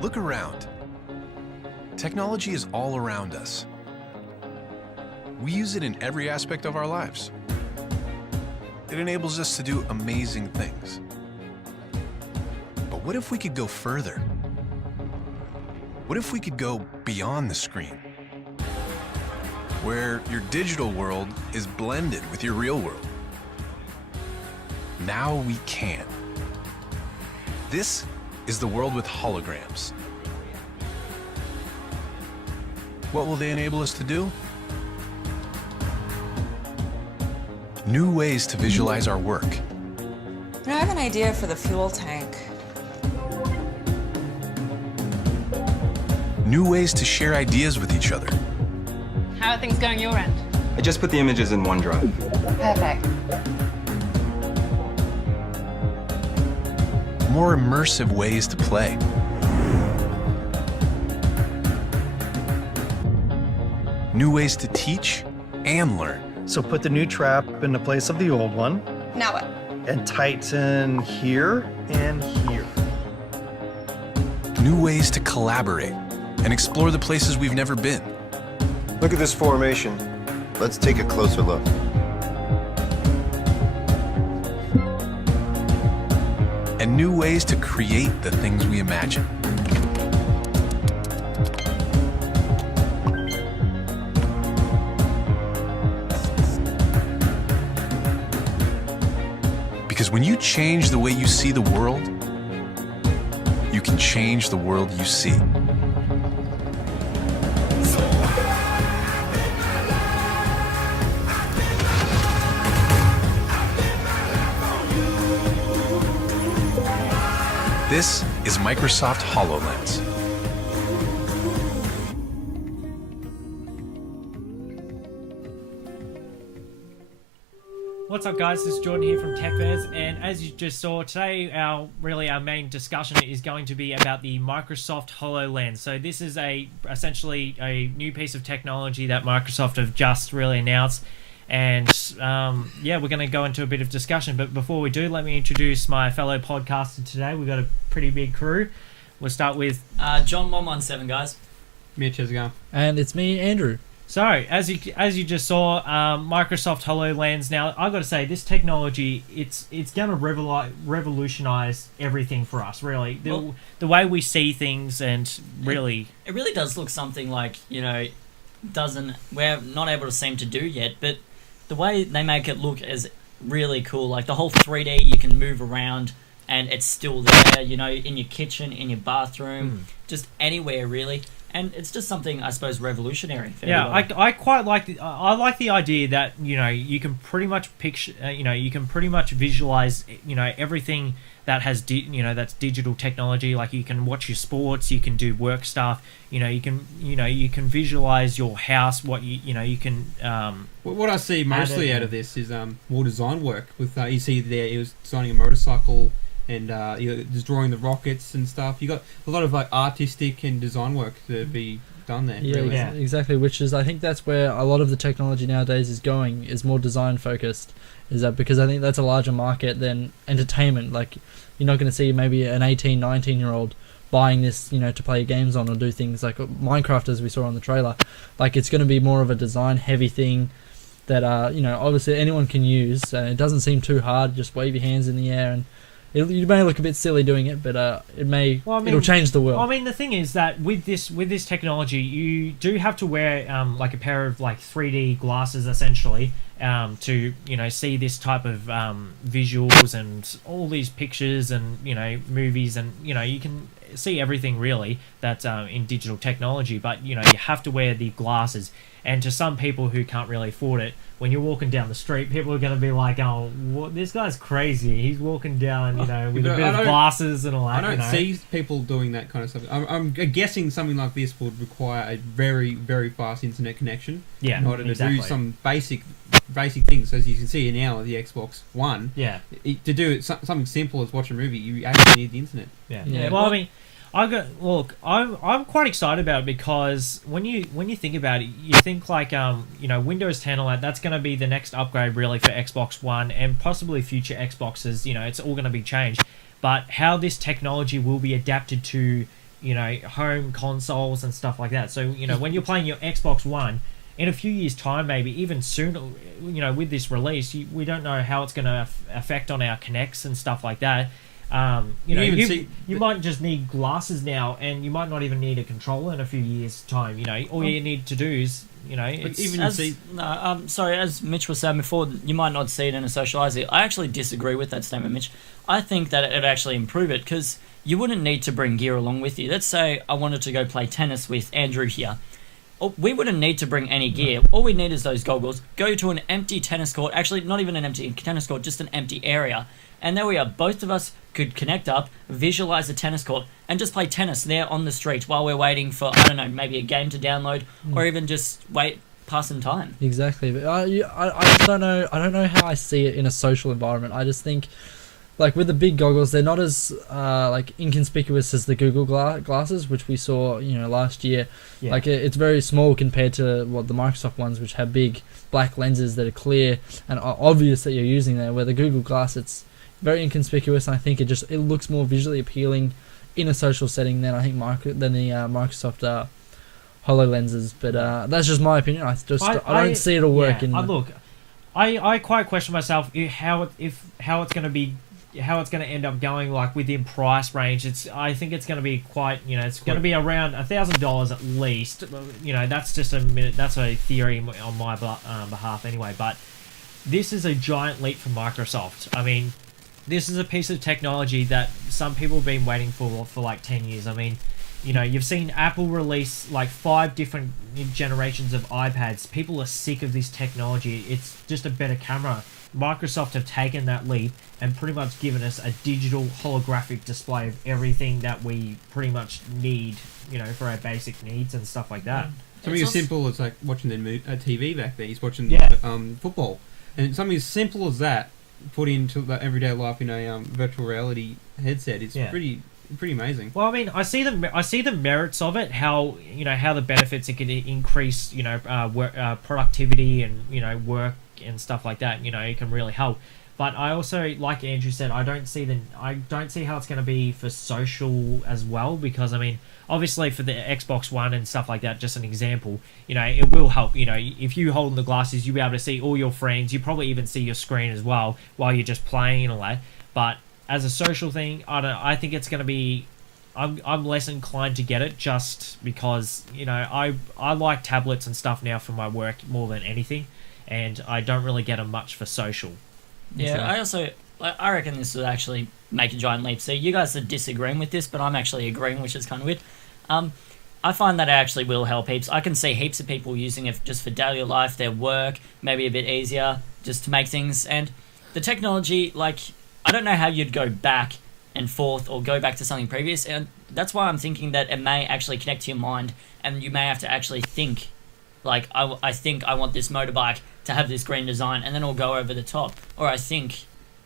Look around. Technology is all around us. We use it in every aspect of our lives. It enables us to do amazing things. But what if we could go further? What if we could go beyond the screen? Where your digital world is blended with your real world. Now we can. This is the world with holograms. What will they enable us to do? New ways to visualize our work. I have an idea for the fuel tank. New ways to share ideas with each other. How are things going your end? I just put the images in OneDrive. Perfect. More immersive ways to play. New ways to teach and learn. So put the new trap in the place of the old one. Now what? And tighten here and here. New ways to collaborate and explore the places we've never been. Look at this formation. Let's take a closer look. And new ways to create the things we imagine. Because when you change the way you see the world, you can change the world you see. This is Microsoft HoloLens. What's up, guys? This is Jordan here from Techfez, and as you just saw today, our main discussion is going to be about the Microsoft HoloLens. So this is essentially a new piece of technology that Microsoft have just really announced, and yeah, we're going to go into a bit of discussion. But before we do, let me introduce my fellow podcaster today. We've got a pretty big crew. We'll start with John 117, guys. Mitch, how's it going? And it's me, Andrew. So, as you just saw, Microsoft HoloLens. Now, I've got to say, this technology, it's going to revolutionize everything for us, really. The way we see things, and really... It really does look something like, we're not able to seem to do yet, but the way they make it look is really cool. Like, the whole 3D, you can move around, and it's still there, in your kitchen, in your bathroom, just anywhere, really. And it's just something, I suppose, revolutionary. For everybody. I quite like I like the idea that you can pretty much picture you can pretty much visualize everything that has that's digital technology. Like, you can watch your sports, you can do work stuff. You can visualize your house. What you can. What I see mostly out of this is more design work. With you see there, he was designing a motorcycle. And just drawing the rockets and stuff. You got a lot of artistic and design work to be done there. Yeah, really. yeah, exactly. Which is, I think that's where a lot of the technology nowadays is going. Is more design focused. Is that because I think that's a larger market than entertainment. Like, you're not going to see maybe an 18, 19-year-old buying this, to play games on or do things like Minecraft, as we saw on the trailer. Like, it's going to be more of a design-heavy thing that obviously anyone can use. It doesn't seem too hard. Just wave your hands in the air and. You may look a bit silly doing it, but it'll change the world. Well, I mean, the thing is that with this technology, you do have to wear like a pair of 3D glasses essentially to see this type of visuals and all these pictures and movies, and you can see everything really that's in digital technology. But you have to wear the glasses, and to some people who can't really afford it, when you're walking down the street, people are going to be like, "Oh, what, this guy's crazy. He's walking down, with a bit of glasses and all that." I don't see people doing that kind of stuff. I'm guessing something like this would require a very, very fast internet connection in order to do some basic things. As you can see now, the Xbox One. Yeah. To do something simple as watch a movie, you actually need the internet. Yeah. Well, I mean. I'm quite excited about it because when you think about it, you think like Windows 10 all that, that's going to be the next upgrade really for Xbox One and possibly future Xboxes. It's all going to be changed, but how this technology will be adapted to home consoles and stuff like that. So when you're playing your Xbox One in a few years' time, maybe even sooner, with this release, we don't know how it's going to affect on our Kinects and stuff like that. You might just need glasses now, and you might not even need a controller in a few years' time. All you need to do is, sorry, as Mitch was saying before, you might not see it in a socializer. I actually disagree with that statement, Mitch. I think that it'd actually improve it, because you wouldn't need to bring gear along with you. Let's say I wanted to go play tennis with Andrew here. We wouldn't need to bring any gear. All we need is those goggles. Go to an empty tennis court. Actually, not even an empty tennis court, just an empty area. And there we are. Both of us could connect up, visualize the tennis court, and just play tennis there on the street while we're waiting for, I don't know, maybe a game to download, or even just passing time. Exactly. But I just don't know. I don't know how I see it in a social environment. I just think, like with the big goggles, they're not as inconspicuous as the Google glasses, which we saw last year. Yeah. Like it's very small compared to the Microsoft ones, which have big black lenses that are clear and are obvious that you're using there. Where the Google Glass, it's very inconspicuous, and I think it looks more visually appealing in a social setting than the Microsoft HoloLenses. But that's just my opinion. I don't see it all work. I quite question myself how it's going to end up going, like within price range. I think it's going to be quite, it's going to be around $1,000 at least. That's just that's a theory on my behalf anyway. But this is a giant leap for Microsoft. I mean, this is a piece of technology that some people have been waiting for like 10 years. I mean, you've seen Apple release like 5 different generations of iPads. People are sick of this technology. It's just a better camera. Microsoft have taken that leap and pretty much given us a digital holographic display of everything that we pretty much need, for our basic needs and stuff like that. Something as simple as like watching a TV back there. He's watching football, and something as simple as that put into the everyday life in a virtual reality headset. It's pretty amazing. Well, I mean, I see the merits of it. How the benefits it can increase productivity and work and stuff like that. It can really help. But I also, like Andrew said, I don't see how it's going to be for social as well, because I mean, obviously for the Xbox One and stuff like that, just an example, it will help. If you hold the glasses, you'll be able to see all your friends. You probably even see your screen as well while you're just playing and all that. But as a social thing, I think it's going to be. I'm less inclined to get it just because I like tablets and stuff now for my work more than anything, and I don't really get them much for social. Yeah, I reckon this would actually make a giant leap. So you guys are disagreeing with this, but I'm actually agreeing, which is kind of weird. I find that it actually will help heaps. I can see heaps of people using it just for daily life, their work, maybe a bit easier, just to make things. And the technology, I don't know how you'd go back and forth or go back to something previous. And that's why I'm thinking that it may actually connect to your mind, and you may have to actually think, I think I want this motorbike to have this green design, and then it'll go over the top. Or I think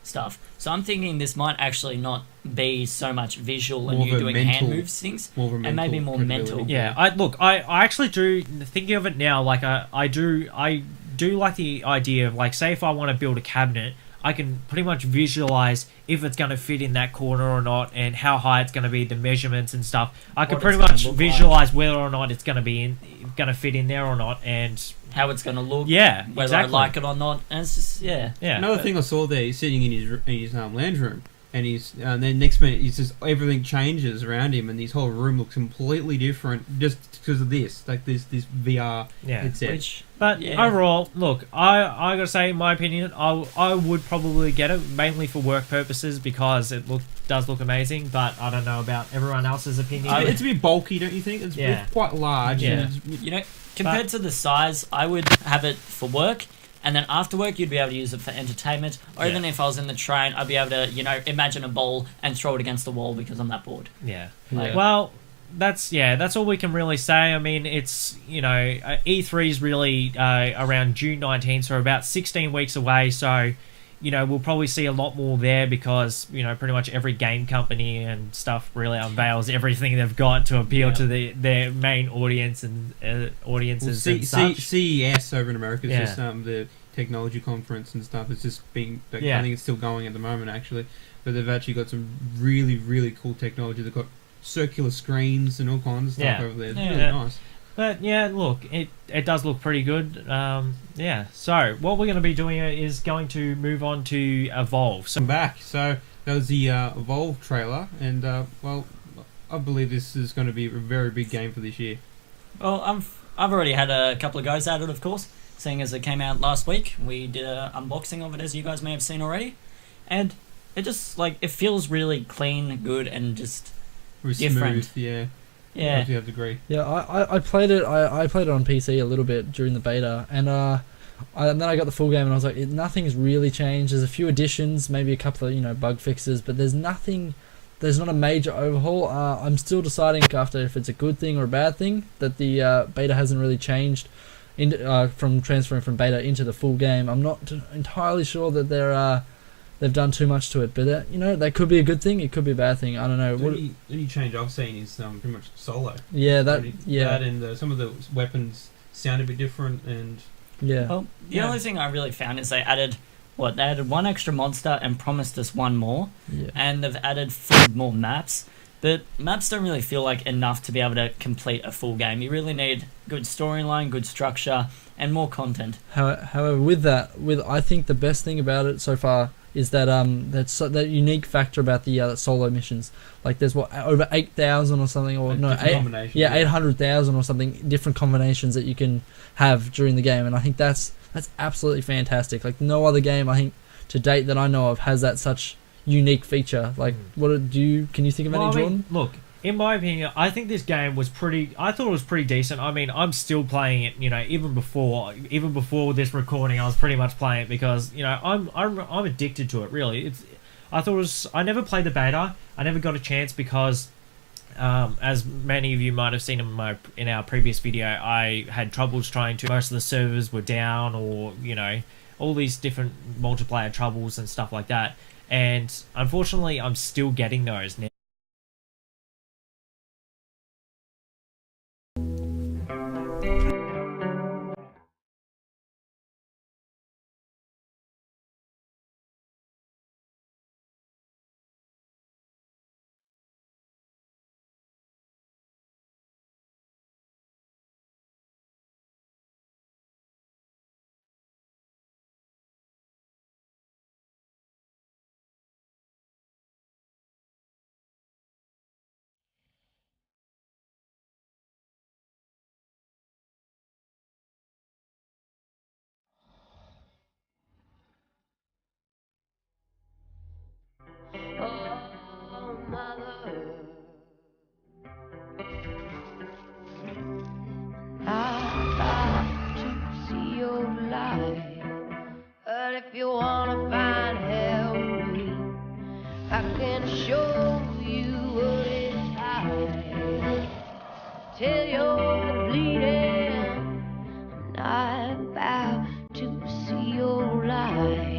stuff. So I'm thinking this might actually not be so much visual and you doing hand moves things, and maybe more mental. Yeah, I actually do, thinking of it now, I do like the idea of, say if I want to build a cabinet, I can pretty much visualize if it's going to fit in that corner or not, and how high it's going to be, the measurements and stuff. I can pretty much visualize whether or not it's going to fit in there or not, and how it's going to look. Yeah, whether exactly. I like it or not. And it's just yeah. Another thing I saw there, he's sitting in his lounge room, and then next minute he's just everything changes around him, and his whole room looks completely different just because of this this VR headset. But overall, look, I gotta say, in my opinion, I would probably get it mainly for work purposes because it does look amazing. But I don't know about everyone else's opinion. It's a bit bulky, don't you think? It's quite large. Yeah. And compared to the size, I would have it for work. And then after work, you'd be able to use it for entertainment. Or even if I was in the train, I'd be able to, imagine a bowl and throw it against the wall because I'm that bored. Yeah. Well, that's all we can really say. I mean, it's, E3 is really around June 19th, so about 16 weeks away. So, we'll probably see a lot more there because, pretty much every game company and stuff really unveils everything they've got to appeal to their main audience and audiences and such. CES over in America is just the technology conference and stuff. It's just being, I think it's still going at the moment actually, but they've actually got some really, really cool technology. They've got circular screens and all kinds of stuff Yeah. over there. It's Yeah. really nice. But yeah, look, it does look pretty good. Yeah. So what we're going to be doing is going to move on to Evolve. So I'm back. So that was the Evolve trailer, and well, I believe this is going to be a very big game for this year. Well, I've already had a couple of goes at it, of course, seeing as it came out last week. We did an unboxing of it, as you guys may have seen already, and it just it feels really clean, good, and just Very different. smooth, yeah. Yeah. You have to agree. Yeah, I played it. I played it on PC a little bit during the beta, and then I got the full game, and I was like, nothing's really changed. There's a few additions, maybe a couple of bug fixes, but there's nothing. There's not a major overhaul. I'm still deciding after if it's a good thing or a bad thing that the beta hasn't really changed from transferring from beta into the full game. I'm not entirely sure that they've done too much to it, but that could be a good thing. It could be a bad thing. I don't know. The only change I've seen is pretty much solo. Yeah, that and some of the weapons sound a bit different, and yeah. Well, the only thing I really found is they added one extra monster and promised us one more, and they've added 4 more maps. But maps don't really feel like enough to be able to complete a full game. You really need good storyline, good structure, and more content. However, I think the best thing about it so far is that that unique factor about the solo missions. Like there's over 8,000 or something, or no, 800,000 or something different combinations that you can have during the game, and I think that's absolutely fantastic. Like no other game I think to date that I know of has that such unique feature. Like can you think of any, Jordan? Look, in my opinion, I think this game was I thought it was pretty decent. I mean, I'm still playing it. Even before this recording, I was pretty much playing it because I'm addicted to it. Really, I never played the beta. I never got a chance because, as many of you might have seen in our previous video, I had troubles most of the servers were down, or all these different multiplayer troubles and stuff like that. And unfortunately, I'm still getting those now. If you wanna find help, I can show you what it's like till you're bleeding. I'm about to see your light.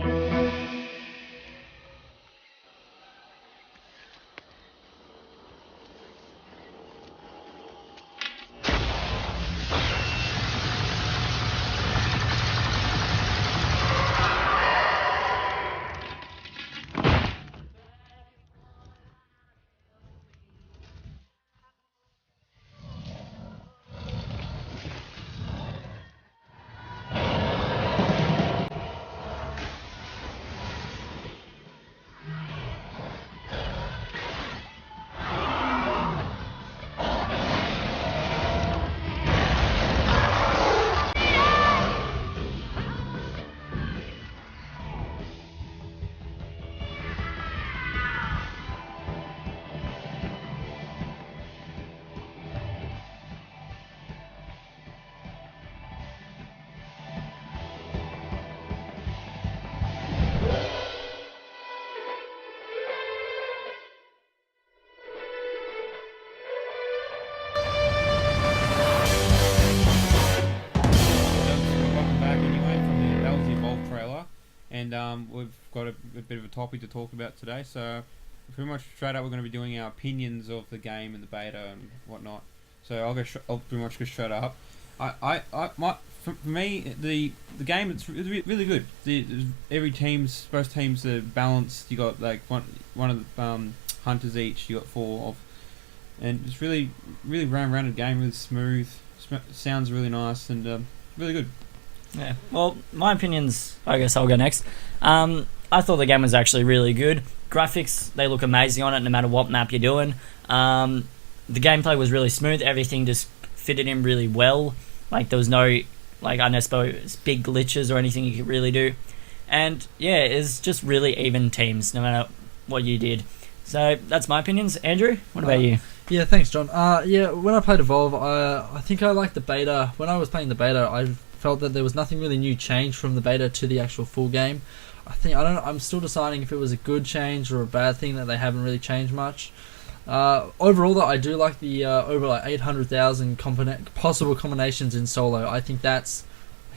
And we've got a bit of a topic to talk about today, so pretty much straight up we're going to be doing our opinions of the game and the beta and whatnot. So I'll pretty much go straight up. For me, the game, it's really good. Both teams are balanced. You got like one of the hunters each. You got 4 and it's really rounded game, really smooth, sounds really nice, and really good. Yeah. Well, my opinions. I guess I'll go next. I thought the game was actually really good. Graphics, they look amazing on it, no matter what map you're doing. The gameplay was really smooth. Everything just fitted in really well. Like there was no, like I suppose, big glitches or anything you could really do. And yeah, it's just really even teams, no matter what you did. So that's my opinions. Andrew, what about you? Yeah, thanks, John. Yeah, when I played Evolve, I think I liked the beta. When I was playing the beta, I felt that there was nothing really new changed from the beta to the actual full game. I'm still deciding if it was a good change or a bad thing that they haven't really changed much. Overall, though, I do like the over like 800,000 possible combinations in solo. I think that's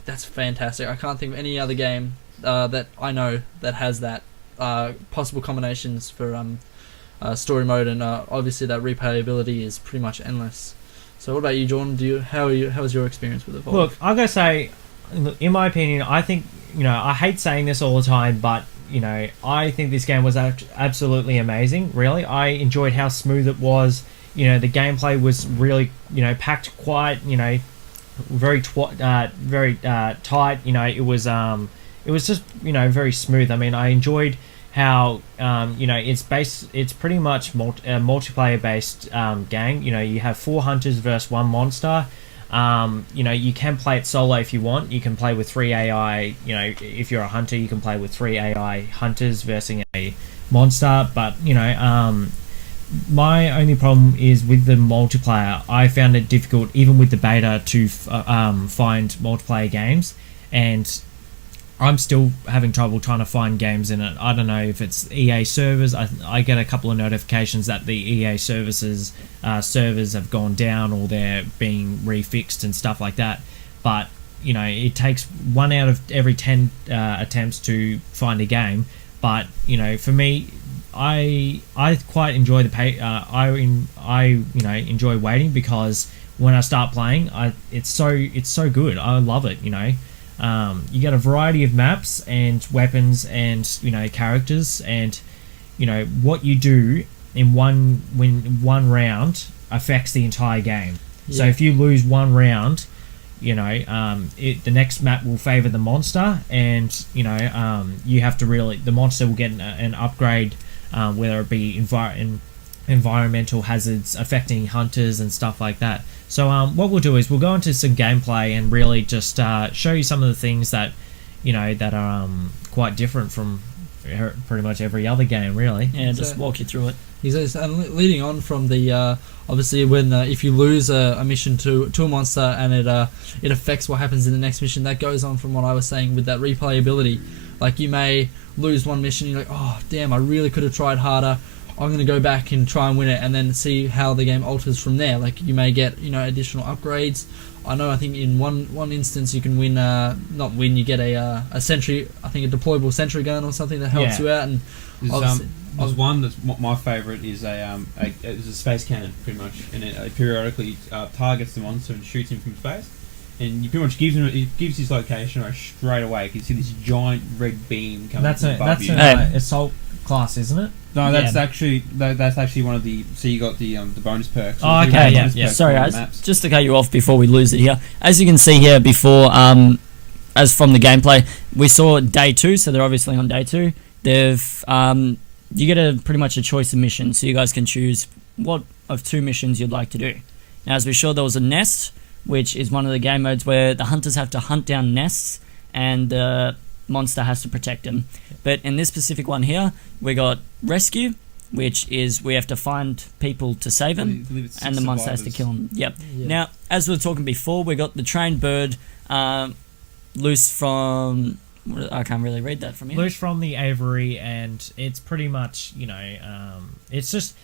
fantastic. I can't think of any other game that I know that has that possible combinations for story mode, and obviously that replayability is pretty much endless. So, what about you, Jordan? How was your experience with Evolve? Look, I gotta say, in my opinion, I think, I hate saying this all the time, but I think this game was absolutely amazing. Really, I enjoyed how smooth it was. The gameplay was really, packed quite, very tight. It was just, very smooth. I mean, I enjoyed how it's pretty much multiplayer based game. You have 4 hunters versus 1 monster. You can play it solo if you want. You can play with 3 AI. If you're a hunter, you can play with 3 AI hunters versus a monster. But my only problem is with the multiplayer. I found it difficult, even with the beta, to find multiplayer games, and I'm still having trouble trying to find games in it. I don't know if it's EA servers. I get a couple of notifications that the EA servers have gone down, or they're being refixed and stuff like that. But it takes 1 out of every 10 attempts to find a game. But for me, I quite enjoy I enjoy waiting, because when I start playing, it's so good. I love it. You get a variety of maps and weapons and characters, and what you do in one round affects the entire game. So if you lose 1 round, the next map will favor the monster, and you have to the monster will get an upgrade, whether it be environmental hazards affecting hunters and stuff like that. So what we'll do is we'll go into some gameplay and really just show you some of the things that that are quite different from pretty much every other game, really. Yeah, just walk you through it. And leading on from the obviously when if you lose a mission to a monster, and it affects what happens in the next mission, that goes on from what I was saying with that replayability. Like, you may lose one mission, you're like, oh damn, I really could have tried harder. I'm going to go back and try and win it, and then see how the game alters from there. Like, you may get additional upgrades. I think in one instance you can win, not win, you get a sentry, I think a deployable sentry gun or something that helps you out. And there's one that's my favourite is a space cannon, pretty much, and it periodically targets the monster and shoots him from space. And you pretty much gives his location right straight away. You can see this giant red beam coming above you. That's an assault class, isn't it? No, that's actually one of the. So you got the bonus perks. Oh, okay, yeah. Sorry, guys. Just to cut you off before we lose it here. As you can see here before, as from the gameplay, we saw day 2. So they're obviously on day 2. They've you get pretty much a choice of missions. So you guys can choose what of 2 missions you'd like to do. Now, as we saw, there was a nest, which is one of the game modes where the hunters have to hunt down nests, and the monster has to protect them. But in this specific one here, we got rescue, which is we have to find people to save them, and the monster has to kill them. Yep. Now, as we were talking before, we got the trained bird loose from... I can't really read that from here. Loose from the aviary, and it's pretty much, it's just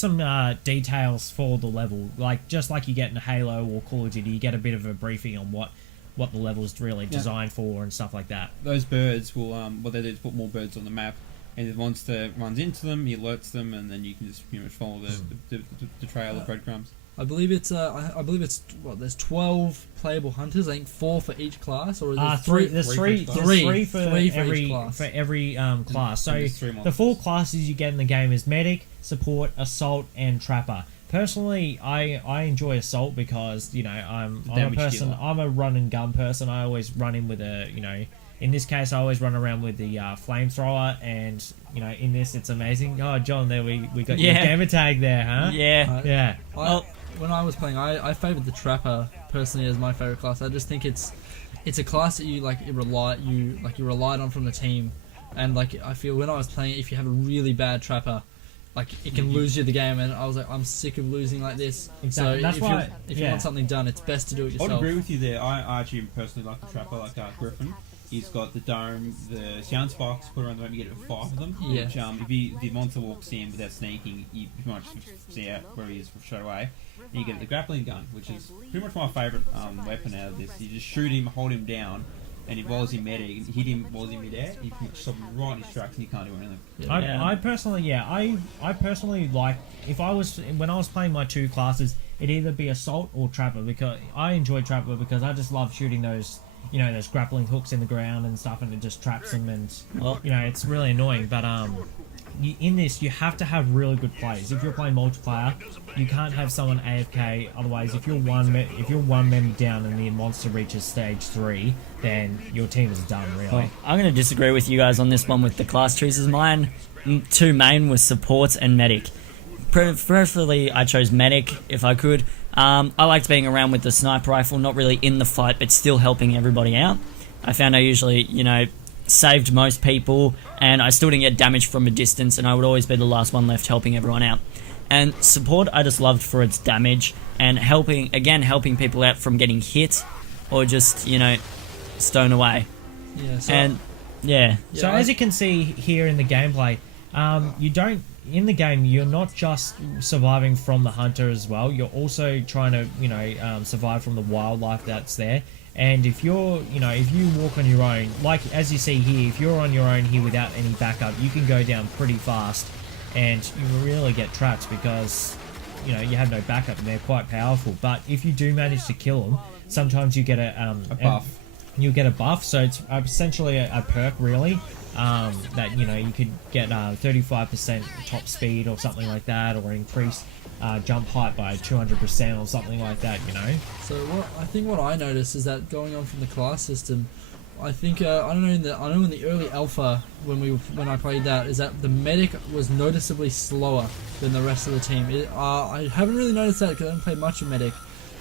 some details for the level. Just like you get in Halo or Call of Duty, you get a bit of a briefing on what the level's really designed for and stuff like that. Those birds will, what they do is put more birds on the map, and if the monster runs into them, he alerts them, and then you can just pretty much follow the trail of breadcrumbs. I believe it's there's 12 playable hunters. I think 4 for each class, or is there 3? There's three for every class. So the 4 classes you get in the game is medic, support, assault, and trapper. Personally, I enjoy assault because I'm a Damage person. dealer. I'm a run and gun person. I always run in with a In this case, I always run around with the flamethrower, and in this, it's amazing. Oh, John, there we got your Yeah. gamer tag there, huh? Yeah. Yeah. When I was playing, I favored the trapper personally as my favorite class. I just think it's a class that you relied on from the team, and like I feel when I was playing, if you have a really bad trapper, like it can lose you the game, and I was like, I'm sick of losing like this. Exactly. So That's why, if you want something done, it's best to do it I'd yourself. agree with you there. I actually personally like the trapper, like Griffin. He's got the dome, the sound sparks put around the map. You get 5 of them. Yeah. Which, if the monster walks in without sneaking, you pretty much see out where he is straight away. And you get the grappling gun, which is pretty much my favourite weapon out of this. You just shoot him, hold him down, and while he's in medic, hit him while he's in midair. You can stop him right in his tracks, and you can't do anything. I personally, I personally like when I was playing my 2 classes, it'd either be assault or trapper, because I enjoy trapper because I just love shooting those those grappling hooks in the ground and stuff, and it just traps them, and it's really annoying. But in this, you have to have really good players. If you're playing multiplayer, you can't have someone AFK. Otherwise, if you're one member down and the monster reaches stage 3, then your team is done. Really. I'm going to disagree with you guys on this one with the class choices. Mine, 2 main was supports and medic. Preferably, I chose medic if I could. I liked being around with the sniper rifle, not really in the fight, but still helping everybody out. I found I usually, saved most people, and I still didn't get damaged from a distance, and I would always be the last one left helping everyone out. And support, I just loved for its damage, and helping people out from getting hit, or just, stone away. Yeah. So as you can see here in the gameplay, in the game, you're not just surviving from the hunter as well. You're also trying to, survive from the wildlife that's there. And if you walk on your own, like as you see here, if you're on your own here without any backup, you can go down pretty fast, and you really get trapped because, you have no backup, and they're quite powerful. But if you do manage to kill them, sometimes you get a buff. You'll get a buff, so it's essentially a perk, really. That you could get 35% top speed or something like that, or increase jump height by 200% or something like that. So what I noticed is that going on from the class system, I think I know in the early alpha when I played that, is that the medic was noticeably slower than the rest of the team. I haven't really noticed that because I haven't played much of medic.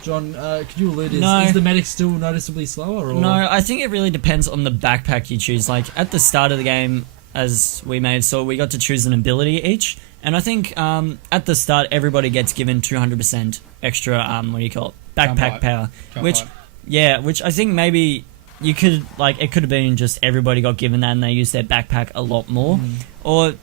John, could you allude? Is the medic still noticeably slower? Or? No, I think it really depends on the backpack you choose. Like, at the start of the game, as we may have saw, we got to choose an ability each. And I think at the start, everybody gets given 200% extra, backpack power. Which I think maybe you could, it could have been just everybody got given that and they used their backpack a lot more. But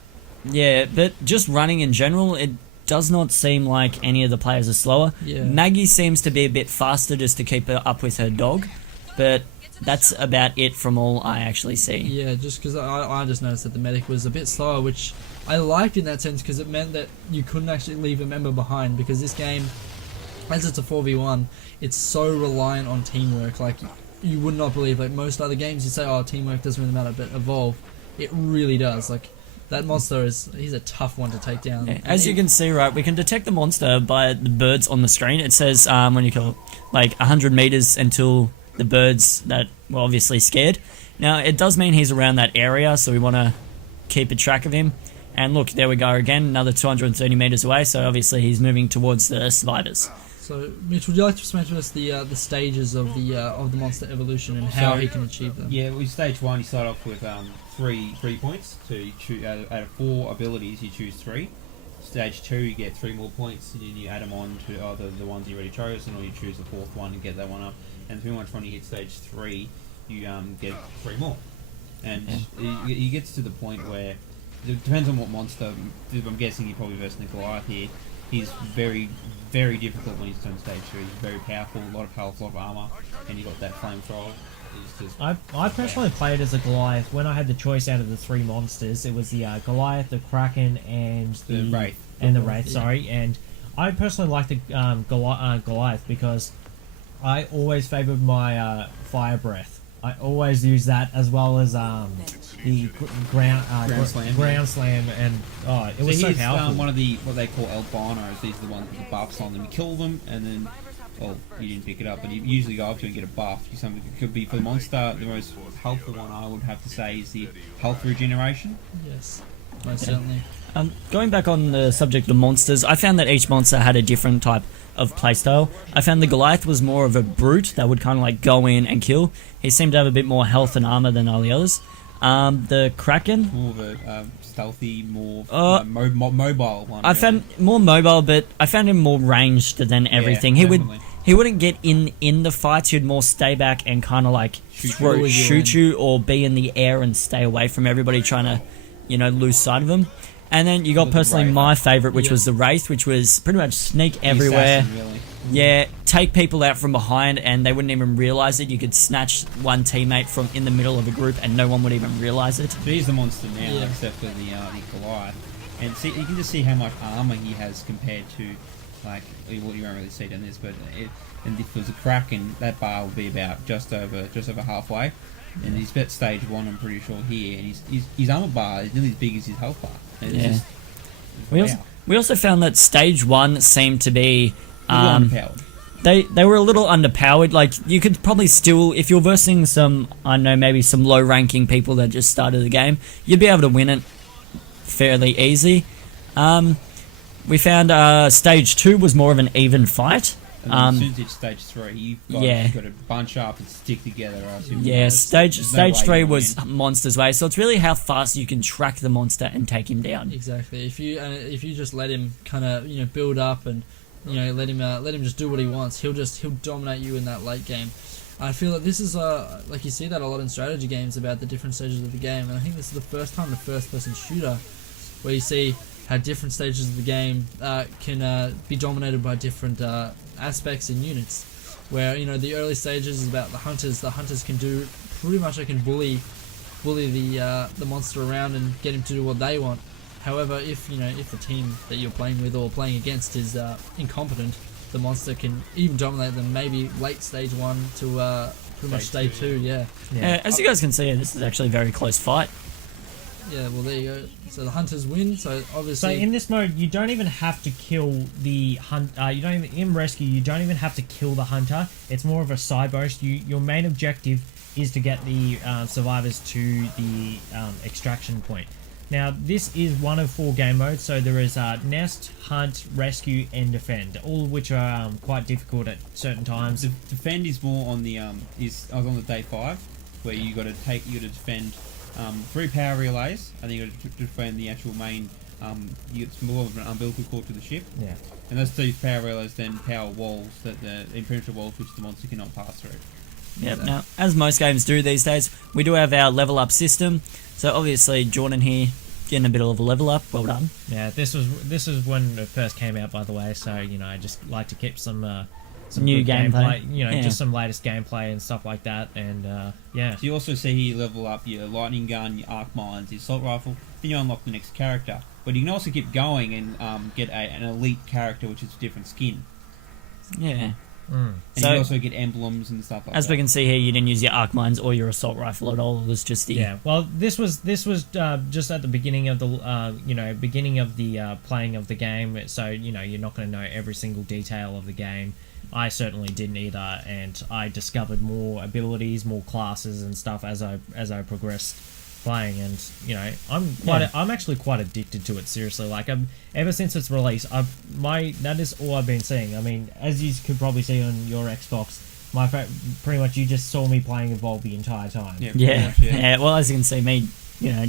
just running in general, it does not seem like any of the players are slower. Yeah. Maggie seems to be a bit faster just to keep her up with her dog, but that's about it from all I actually see. Yeah, just because I just noticed that the medic was a bit slower, which I liked in that sense because it meant that you couldn't actually leave a member behind, because this game, as it's a 4v1, it's so reliant on teamwork. Like, you would not believe, most other games you say, oh, teamwork doesn't really matter, but Evolve, it really does. That monster he's a tough one to take down. Yeah, as you can see, right, we can detect the monster by the birds on the screen. It says, 100 meters until the birds that were obviously scared. Now, it does mean he's around that area, so we want to keep a track of him. And look, there we go again, another 230 meters away, so obviously he's moving towards the survivors. So, Mitch, would you like to explain to us the stages of the monster evolution and how he can achieve them? Yeah, with stage 1, you start off with 3 points. So you choose out of 4 abilities, you choose 3. Stage 2, you get 3 more points, and then you add them on to either the ones you already chosen, or you choose the 4th one and get that one up. And pretty much when you hit stage 3, you get 3 more. And he gets to the point where it depends on what monster. I'm guessing you're probably versing the Goliath here. He's very, very difficult when he's on stage 2. He's very powerful, a lot of health, a lot of armor, and you got that flamethrower. I personally played as a Goliath. When I had the choice out of the 3 monsters, it was the Goliath, the Kraken, and the Wraith. And the Wraith, sorry. And I personally like the Goliath because I always favoured my fire breath. I always use that as well as the ground slam, and it was so powerful. One of the what they call albinos. These are the ones with the buffs on them. You kill them, and then you didn't pick it up, but you usually go up to and get a buff. Something could be for the monster. The most helpful one I would have to say is the health regeneration. Yes, most certainly. Going back on the subject of monsters, I found that each monster had a different type of playstyle. I found the Goliath was more of a brute that would kind of like go in and kill. He seemed to have a bit more health and armor than all the others. The Kraken, more of a stealthy, more mobile one. I found more mobile, but I found him more ranged than everything. He wouldn't get in the fights. He'd more stay back and kind of like shoot you or be in the air and stay away from everybody trying to, lose sight of him. And then you got personally my favourite, which was the Wraith, which was pretty much sneak everywhere. Assassin, really. Yeah, take people out from behind and they wouldn't even realise it. You could snatch one teammate from in the middle of a group and no one would even realise it. So he's the monster now, except for the Goliath. And see, you can just see how much armour he has compared to, like, you won't really see it in this, but and if there's a Kraken, that bar will be about just over halfway. And he's at stage 1, I'm pretty sure, here, and his armor bar is nearly as big as his health bar. And we also found that stage 1 seemed to be underpowered. They were a little underpowered. Like, you could probably still, if you're versing some, I don't know, maybe some low ranking people that just started the game, you'd be able to win it fairly easy. We found stage 2 was more of an even fight. And as soon as it's stage 3, you've got to bunch up and stick together. Stage 3 was monster's way, so it's really how fast you can track the monster and take him down. Exactly. If you just let him kind of build up and let him just do what he wants, he'll dominate you in that late game. I feel that this is like you see that a lot in strategy games about the different stages of the game, and I think this is the first time in a first-person shooter where you see how different stages of the game can be dominated by different aspects and units. Where the early stages is about the hunters. The hunters can do pretty much. They can bully the monster around and get him to do what they want. However, if the team that you're playing with or playing against is incompetent, the monster can even dominate them. Maybe late stage 1 to pretty much stage 2. Yeah. As you guys can see, this is actually a very close fight. Yeah, well, there you go. So the hunters win. So obviously, so in this mode, you don't even have to kill the hunt. In rescue, you don't even have to kill the hunter. It's more of a side boast. Your main objective is to get the survivors to the extraction point. Now, this is one of 4 game modes. So there is nest, hunt, rescue, and defend, all of which are quite difficult at certain times. Defend is more on the I was on the day 5 where you got to defend 3 power relays, and then you got to defend the actual main. You get more of an umbilical cord to the ship. Yeah. And those 3 power relays then power walls, that the impenetrable walls which the monster cannot pass through. Yep. Now, as most games do these days, we do have our level up system. So obviously, Jordan here getting a bit of a level up. Well done. Yeah, this was when it first came out, by the way. So I just like to keep some new gameplay. Just some latest gameplay and stuff like that. And So you also see here you level up your lightning gun, your arc mines, your assault rifle. Then you unlock the next character. But you can also keep going and get an elite character, which is a different skin. Yeah. And So, you also get emblems and stuff like as that. we can see here, you didn't use your arc mines or your assault rifle at all. It was just the Well, this was just at the beginning of the playing of the game. So you're not going to know every single detail of the game. I certainly didn't either, and I discovered more abilities, more classes and stuff as I progressed playing, and I'm actually quite addicted to it, seriously. Like, ever since its release, that is all I've been seeing. I mean, as you could probably see on your Xbox, pretty much you just saw me playing Evolve the entire time. Yeah. Well, as you can see, me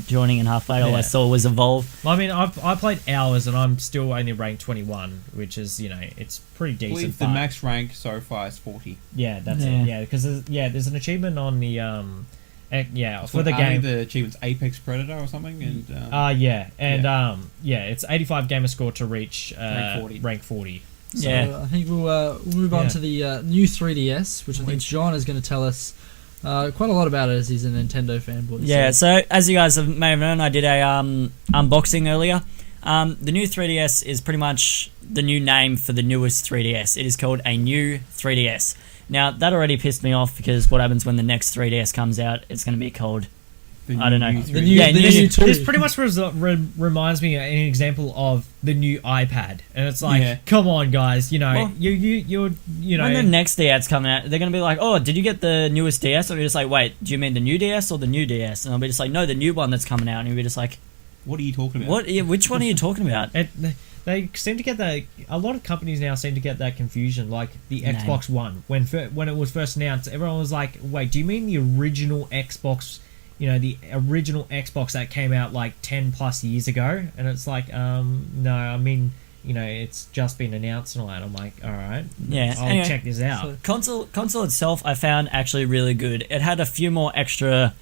joining in halfway, all I saw was Evolve. I mean, I played hours and I'm still only ranked 21, which is it's pretty decent. I believe the max rank so far is 40. Yeah, that's it. Yeah, because there's an achievement on the for the game. The achievement's Apex Predator or something, and it's 85 gamer score to reach rank 40. So I think we'll move on to the new 3DS, which I think John is going to tell us quite a lot about it, as he's a Nintendo fanboy. Yeah, so as you guys may have known, I did a unboxing earlier. The new 3DS is pretty much the new name for the newest 3DS. It is called a new 3DS. Now, that already pissed me off because what happens when the next 3DS comes out? It's going to be called... I don't know. The new two. This pretty much reminds me of an example of the new iPad, and it's like, come on, guys, you know, Well, you're when the next DS coming out, they're going to be like, oh, did you get the newest DS? Or you're just like, wait, do you mean the new DS or the new DS? And I'll be just like, no, the new one that's coming out. And you'll be just like, What are you talking about? what? Which one are you talking about? They seem to get that. A lot of companies now seem to get that confusion. Like the Xbox One, when it was first announced, everyone was like, "Wait, do you mean the original Xbox? You know, the original Xbox that came out like 10 plus years ago?" And it's like, no, I mean, you know, it's just been announced and all that. I'm like, all right, Yeah, I'll anyway, check this out. Console itself, I found actually really good. It had a few more extra,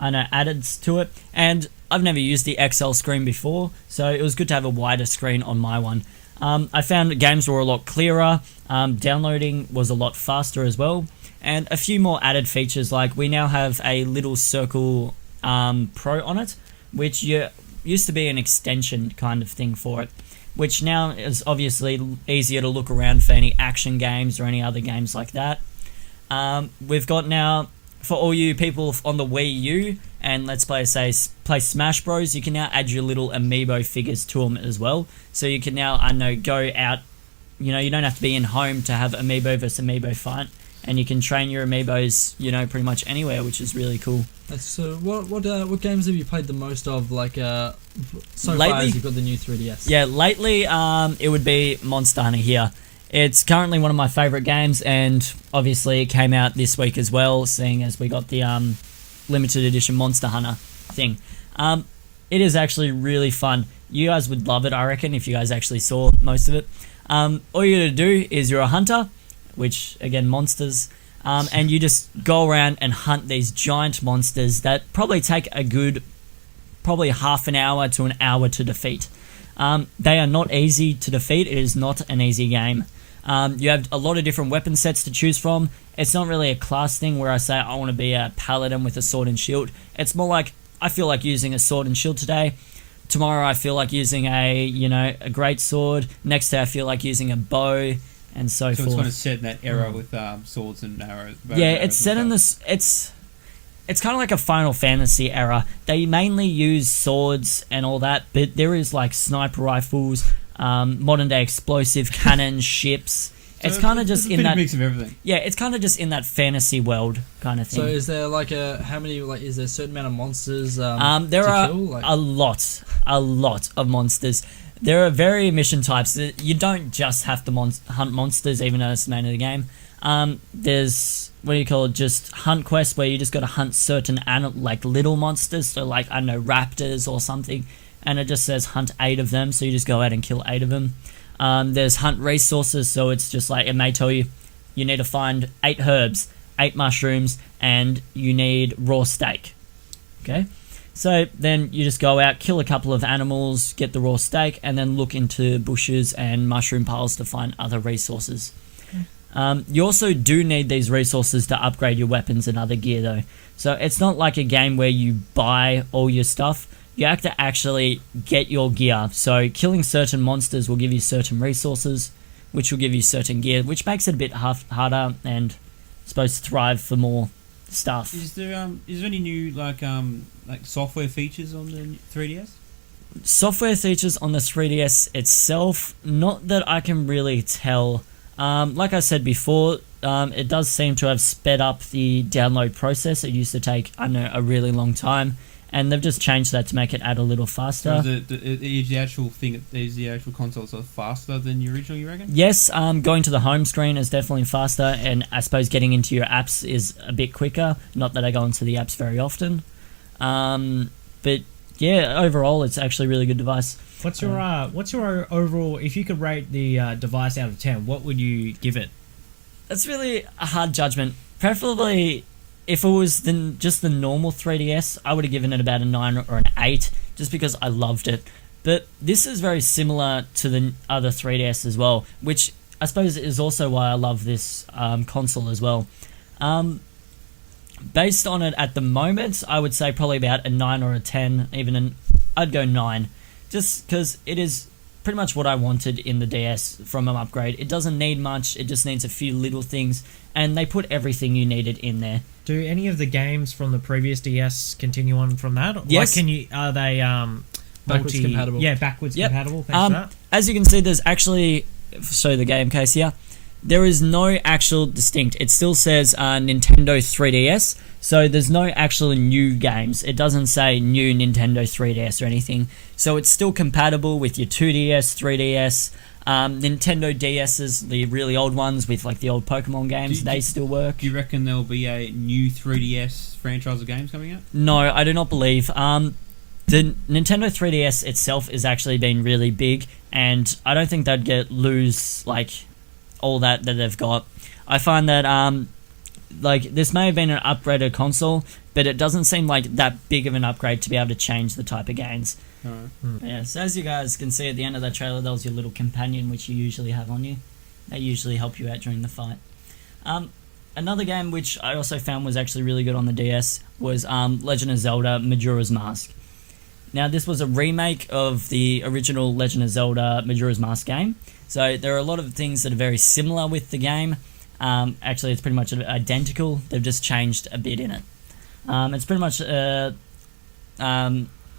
addeds to it, and I've never used the XL screen before, so it was good to have a wider screen on my one. I found games were a lot clearer, downloading was a lot faster as well, and a few more added features, like we now have a little circle Pro on it, which used to be an extension kind of thing for it, which now is obviously easier to look around for any action games or any other games like that. We've got now, for all you people on the Wii U, and let's play Smash Bros, you can now add your little amiibo figures to them as well. So you can now, go out, you don't have to be in home to have amiibo versus amiibo fight. And you can train your amiibos, pretty much anywhere, which is really cool. So what games have you played the most of, like, so Lately? far as you've got the new 3DS? Yeah, lately, it would be Monster Hunter here. It's currently one of my favourite games, and obviously it came out this week as well, seeing as we got the limited edition Monster Hunter thing. It is actually really fun. You guys would love it, I reckon, if you guys actually saw most of it. All you gotta do is you're a hunter, which, again, monsters, and you just go around and hunt these giant monsters that probably take a good, probably half an hour to an hour to defeat. They are not easy to defeat. It is not an easy game. You have a lot of different weapon sets to choose from. It's not really a class thing where I say I want to be a paladin with a sword and shield. It's more like I feel like using a sword and shield today. Tomorrow I feel like using a great sword. Next day I feel like using a bow, and so forth. It's kind of set in that era with swords and arrows. Yeah, it's set in this. It's kind of like a Final Fantasy era. They mainly use swords and all that, but there is like sniper rifles, modern day explosive cannons, ships. It's kind of just in that mix of everything. Yeah, it's kind of just in that fantasy world kind of thing. So is there like is there a certain amount of monsters? There to are kill? Like... a lot of monsters. There are various mission types. You don't just have to hunt monsters, even though it's the name of the game. There's just hunt quests where you just got to hunt certain little monsters. So like, I don't know, raptors or something, and it just says hunt 8 of them. So you just go out and kill 8 of them. There's hunt resources, so it's just like, it may tell you need to find 8 herbs, 8 mushrooms, and you need raw steak. Okay? So then you just go out, kill a couple of animals, get the raw steak, and then look into bushes and mushroom piles to find other resources. You also do need these resources to upgrade your weapons and other gear though. So it's not like a game where you buy all your stuff. You have to actually get your gear. So killing certain monsters will give you certain resources, which will give you certain gear, which makes it a bit harder and supposed to thrive for more stuff. Is there any new like software features on the 3DS? Software features on the 3DS itself, not that I can really tell. Like I said before, it does seem to have sped up the download process. It used to take, a really long time. And they've just changed that to make it add a little faster. So is the actual console sort of faster than the original, you reckon? Yes, going to the home screen is definitely faster, and I suppose getting into your apps is a bit quicker. Not that I go into the apps very often. But yeah, overall it's actually a really good device. What's your overall, if you could rate the device out of 10, what would you give it? That's really a hard judgment. Preferably, if it was just the normal 3DS, I would have given it about a 9 or an 8, just because I loved it. But this is very similar to the other 3DS as well, which I suppose is also why I love this console as well. Based on it at the moment, I would say probably about a 9 or a 10, I'd go 9. Just because it is pretty much what I wanted in the DS from an upgrade. It doesn't need much. It just needs a few little things, and they put everything you needed in there. Do any of the games from the previous DS continue on from that? Yes. Like, are they Backwards compatible? Yeah, backwards Yep. compatible. Thanks for that. As you can see, there's actually, show the game case here. There is no actual distinct. It still says Nintendo 3DS, so there's no actual new games. It doesn't say new Nintendo 3DS or anything. So it's still compatible with your 2DS, 3DS, Nintendo DS's, the really old ones with like the old Pokemon games. They still work. Do you reckon there'll be a new 3DS franchise of games coming out? No, I do not believe. The Nintendo 3DS itself is actually been really big, and I don't think they'd lose like all that they've got. I find that like this may have been an upgraded console, but it doesn't seem like that big of an upgrade to be able to change the type of games. Yeah, so as you guys can see at the end of that trailer, that was your little companion which you usually have on you. They usually help you out during the fight. Another game which I also found was actually really good on the DS was Legend of Zelda Majora's Mask. Now this was a remake of the original Legend of Zelda Majora's Mask game. So there are a lot of things that are very similar with the game. Actually, it's pretty much identical. They've just changed a bit in it. It's pretty much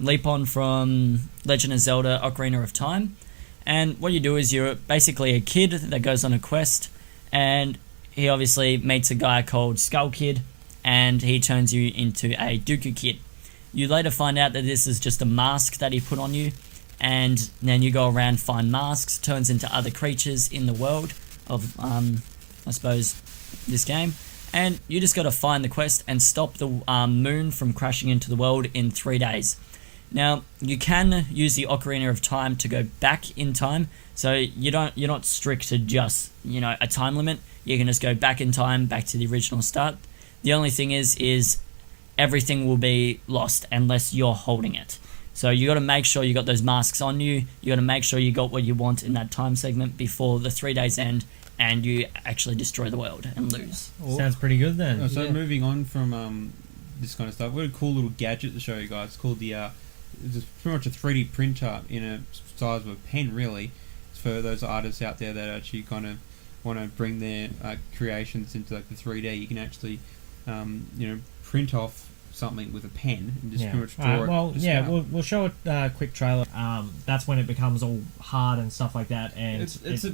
leap on from Legend of Zelda Ocarina of Time. And what you do is you're basically a kid that goes on a quest, and he obviously meets a guy called Skull Kid, and he turns you into a Dooku Kid. You later find out that this is just a mask that he put on you, and then you go around, find masks, turns into other creatures in the world of, I suppose, this game. And you just got to find the quest and stop the moon from crashing into the world in 3 days. Now, you can use the Ocarina of Time to go back in time, so you're not strict to just, a time limit. You can just go back in time, back to the original start. The only thing is everything will be lost unless you're holding it. So you got to make sure you got those masks on you. You got to make sure you got what you want in that time segment before the 3 days end, and you actually destroy the world and lose. Sounds pretty good then. So moving on from this kind of stuff, we've got a cool little gadget to show you guys. It's called it's pretty much a 3D printer in a size of a pen, really. It's for those artists out there that actually kind of want to bring their creations into like the 3D. You can actually, print off something with a pen and just pretty much draw it. We'll show a quick trailer. That's when it becomes all hard and stuff like that, and it's a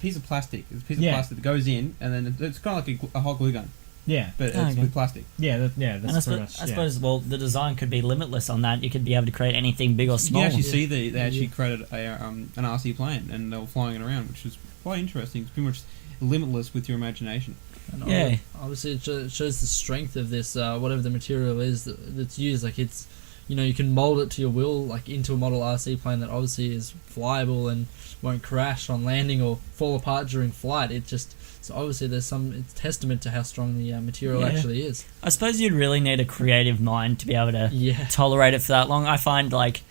piece of plastic. It's a piece of plastic that goes in, and then it's kind of like a hot glue gun. Yeah, but it's with plastic. That's pretty much. I suppose the design could be limitless on that. You could be able to create anything big or small. You actually see they actually created an RC plane, and they were flying it around, which is quite interesting. It's pretty much limitless with your imagination. And obviously it shows the strength of this, whatever the material is that's used. Like it's, you can mold it to your will, like into a model RC plane that obviously is flyable and won't crash on landing or fall apart during flight. So obviously there's it's testament to how strong the material actually is. I suppose you'd really need a creative mind to be able to tolerate it for that long. I find like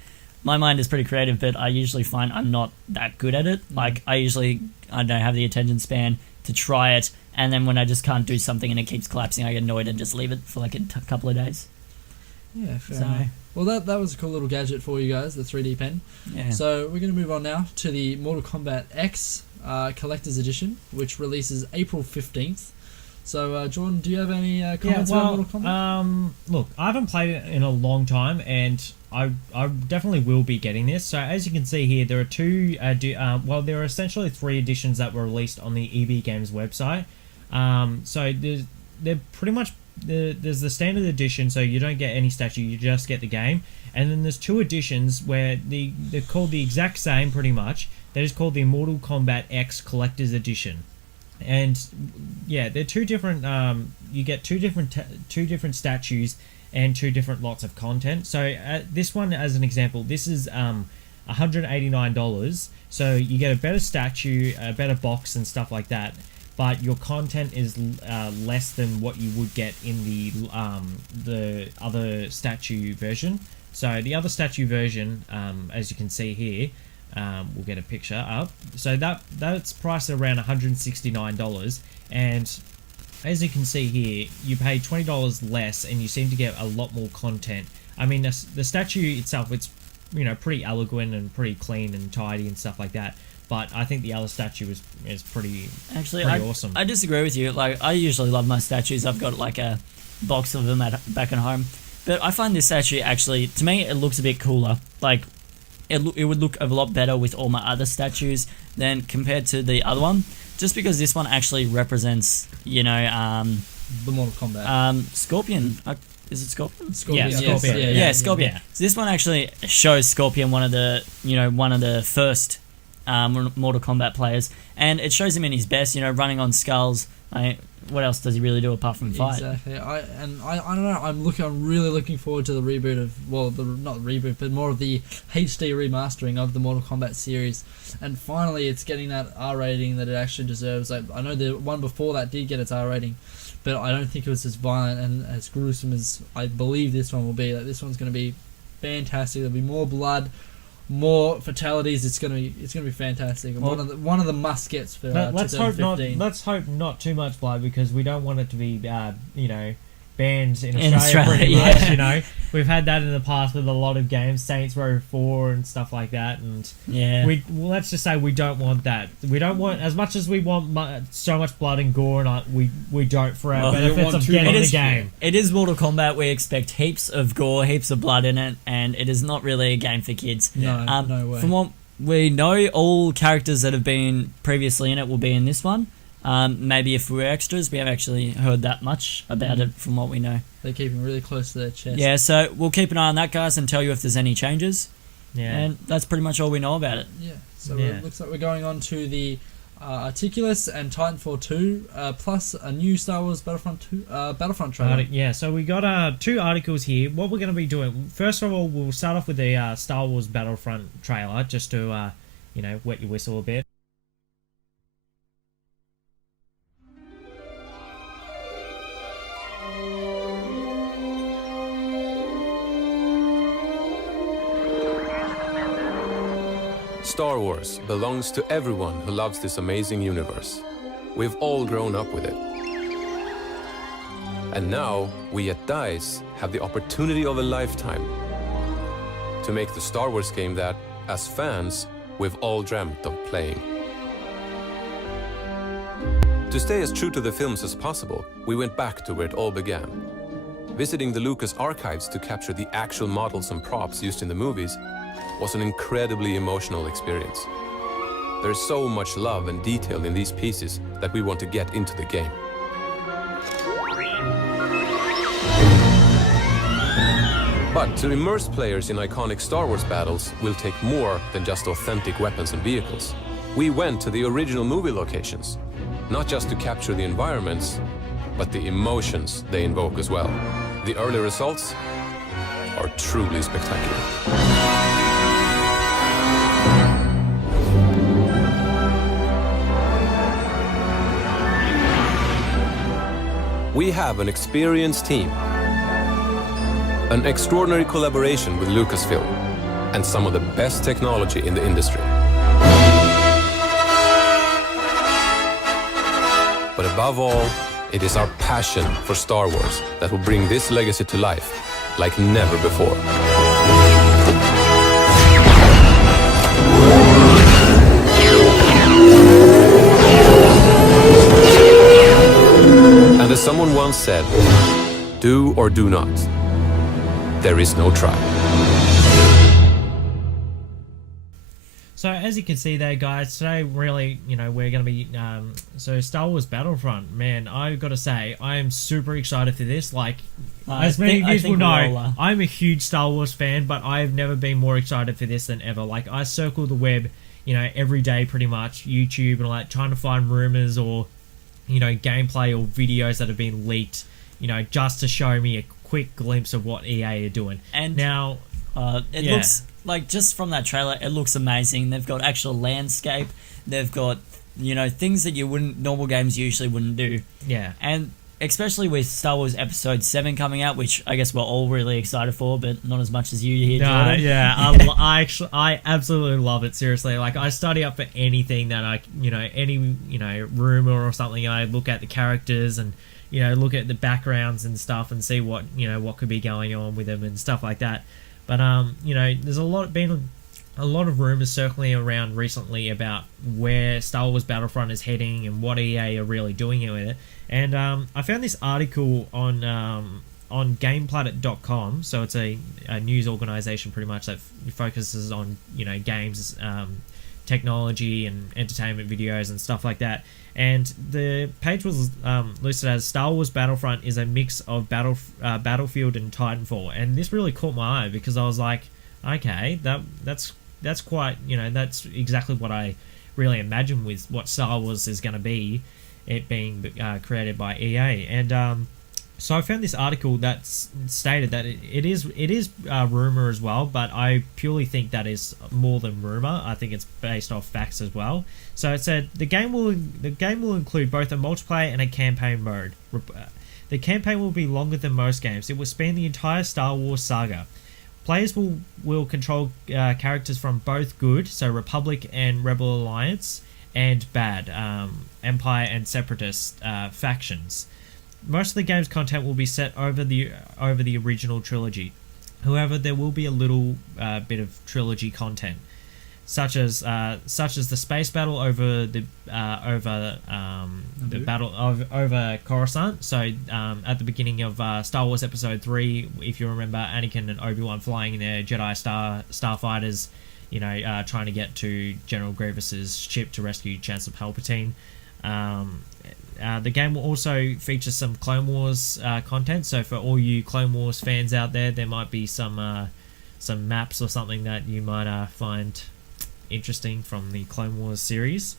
my mind is pretty creative, but I usually find I'm not that good at it. Like I don't have the attention span to try it, and then when I just can't do something and it keeps collapsing, I get annoyed and just leave it for like a couple of days. Yeah, fair enough. Well, that was a cool little gadget for you guys, the 3D pen. Yeah. So we're going to move on now to the Mortal Kombat X Collector's Edition, which releases April 15th. So, Jordan, do you have any comments about Mortal Kombat? Look, I haven't played it in a long time, and I definitely will be getting this. So, as you can see here, there are two. There are essentially 3 editions that were released on the EB Games website. So they're pretty much there's the standard edition, so you don't get any statue, you just get the game. And then there's 2 editions where they're called the exact same, pretty much. That is called the Mortal Kombat X Collector's Edition. And they're 2 different. You get two different statues and 2 different lots of content. So this one, as an example, this is $189. So you get a better statue, a better box, and stuff like that. But your content is less than what you would get in the other statue version. So the other statue version, as you can see here. We'll get a picture up. So that's priced at around $169, and as you can see here, you pay $20 less, and you seem to get a lot more content. I mean, the statue itself, it's pretty eloquent and pretty clean and tidy and stuff like that. But I think the other statue is pretty awesome. I disagree with you. Like, I usually love my statues. I've got like a box of them back at home. But I find this statue actually, to me, it looks a bit cooler. Like, it would look a lot better with all my other statues than compared to the other one. Just because this one actually represents, the Mortal Kombat. Scorpion. Is it Scorpion? Scorpion. Yeah, Scorpion. Yeah, Scorpion. Yeah. So this one actually shows Scorpion one of the first Mortal Kombat players, and it shows him in his best, running on skulls. What else does he really do apart from fight? Exactly. I don't know. I'm really looking forward to the reboot of not reboot, but more of the HD remastering of the Mortal Kombat series. And finally, it's getting that R rating that it actually deserves. Like, I know the one before that did get its R rating, but I don't think it was as violent and as gruesome as I believe this one will be. Like, this one's going to be fantastic. There'll be more blood, more fatalities. It's gonna be fantastic. And Well, one of the must gets for let's 2015. let's hope not too much blood, because we don't want it to be banned in In Australia Australia, pretty yeah. much. We've had that in the past with a lot of games, Saints Row 4 and stuff like that, and let's just say we don't want that. We don't want, as much as we want so much blood and gore, and we don't for our benefits of getting the game. It is Mortal Kombat. We expect heaps of gore, heaps of blood in it, and it is not really a game for kids. No, no way. From what we know, all characters that have been previously in it will be in this one. Maybe if we're extras, we haven't actually heard that much about it from what we know. They're keeping really close to their chest. Yeah, so we'll keep an eye on that, guys, and tell you if there's any changes. Yeah. And that's pretty much all we know about it. Yeah. So Yeah. it looks like we're going on to the Articulus and Titanfall 2, plus a new Star Wars Battlefront trailer. Yeah, so we got 2 articles here. What we're going to be doing, first of all, we'll start off with the Star Wars Battlefront trailer, just to wet your whistle a bit. Star Wars belongs to everyone who loves this amazing universe. We've all grown up with it. And now, we at DICE have the opportunity of a lifetime to make the Star Wars game that, as fans, we've all dreamt of playing. To stay as true to the films as possible, we went back to where it all began. Visiting the Lucas archives to capture the actual models and props used in the movies was an incredibly emotional experience. There's so much love and detail in these pieces that we want to get into the game. But to immerse players in iconic Star Wars battles will take more than just authentic weapons and vehicles. We went to the original movie locations, not just to capture the environments, but the emotions they invoke as well. The early results are truly spectacular. We have an experienced team, an extraordinary collaboration with Lucasfilm, and some of the best technology in the industry. But above all, it is our passion for Star Wars that will bring this legacy to life like never before. And as someone once said, do or do not. There is no try. So as you can see there, guys, today really, we're going to be, so Star Wars Battlefront, man, I've got to say, I am super excited for this. Like, as many of you will know, I'm a huge Star Wars fan, but I've never been more excited for this than ever. Like, I circle the web, every day pretty much, YouTube and all that, trying to find rumors or, gameplay or videos that have been leaked, just to show me a quick glimpse of what EA are doing. And now, it looks like, just from that trailer, it looks amazing. They've got actual landscape. They've got, things that normal games usually wouldn't do. Yeah. And especially with Star Wars Episode 7 coming out, which I guess we're all really excited for, but not as much as you here, Jordan. Yeah, I absolutely love it, seriously. Like, I study up for anything that any rumor or something. I look at the characters and, look at the backgrounds and stuff and see what, what could be going on with them and stuff like that. But there's been a lot of rumors circling around recently about where Star Wars Battlefront is heading and what EA are really doing with it. And I found this article on GamePlanet.com. So it's a news organization pretty much that focuses on games, technology and entertainment videos and stuff like that. And the page was listed as Star Wars Battlefront is a mix of Battlefield and Titanfall. And this really caught my eye because I was like, okay, that's quite, that's exactly what I really imagine with what Star Wars is going to be, it being created by EA. And so I found this article that stated that it is rumor as well, but I purely think that is more than rumor. I think it's based off facts as well. So it said the game will include both a multiplayer and a campaign mode. The campaign will be longer than most games. It will span the entire Star Wars saga. Players will control characters from both good, so Republic and Rebel Alliance, and bad, Empire and Separatist factions. Most of the game's content will be set over the original trilogy. However, there will be a little bit of trilogy content, such as the space battle over the battle over Coruscant. So at the beginning of Star Wars Episode 3, if you remember, Anakin and Obi-Wan flying in their Jedi starfighters, trying to get to General Grievous's ship to rescue Chancellor Palpatine. The game will also feature some Clone Wars content, so for all you Clone Wars fans out there might be some maps or something that you might find interesting from the Clone Wars series.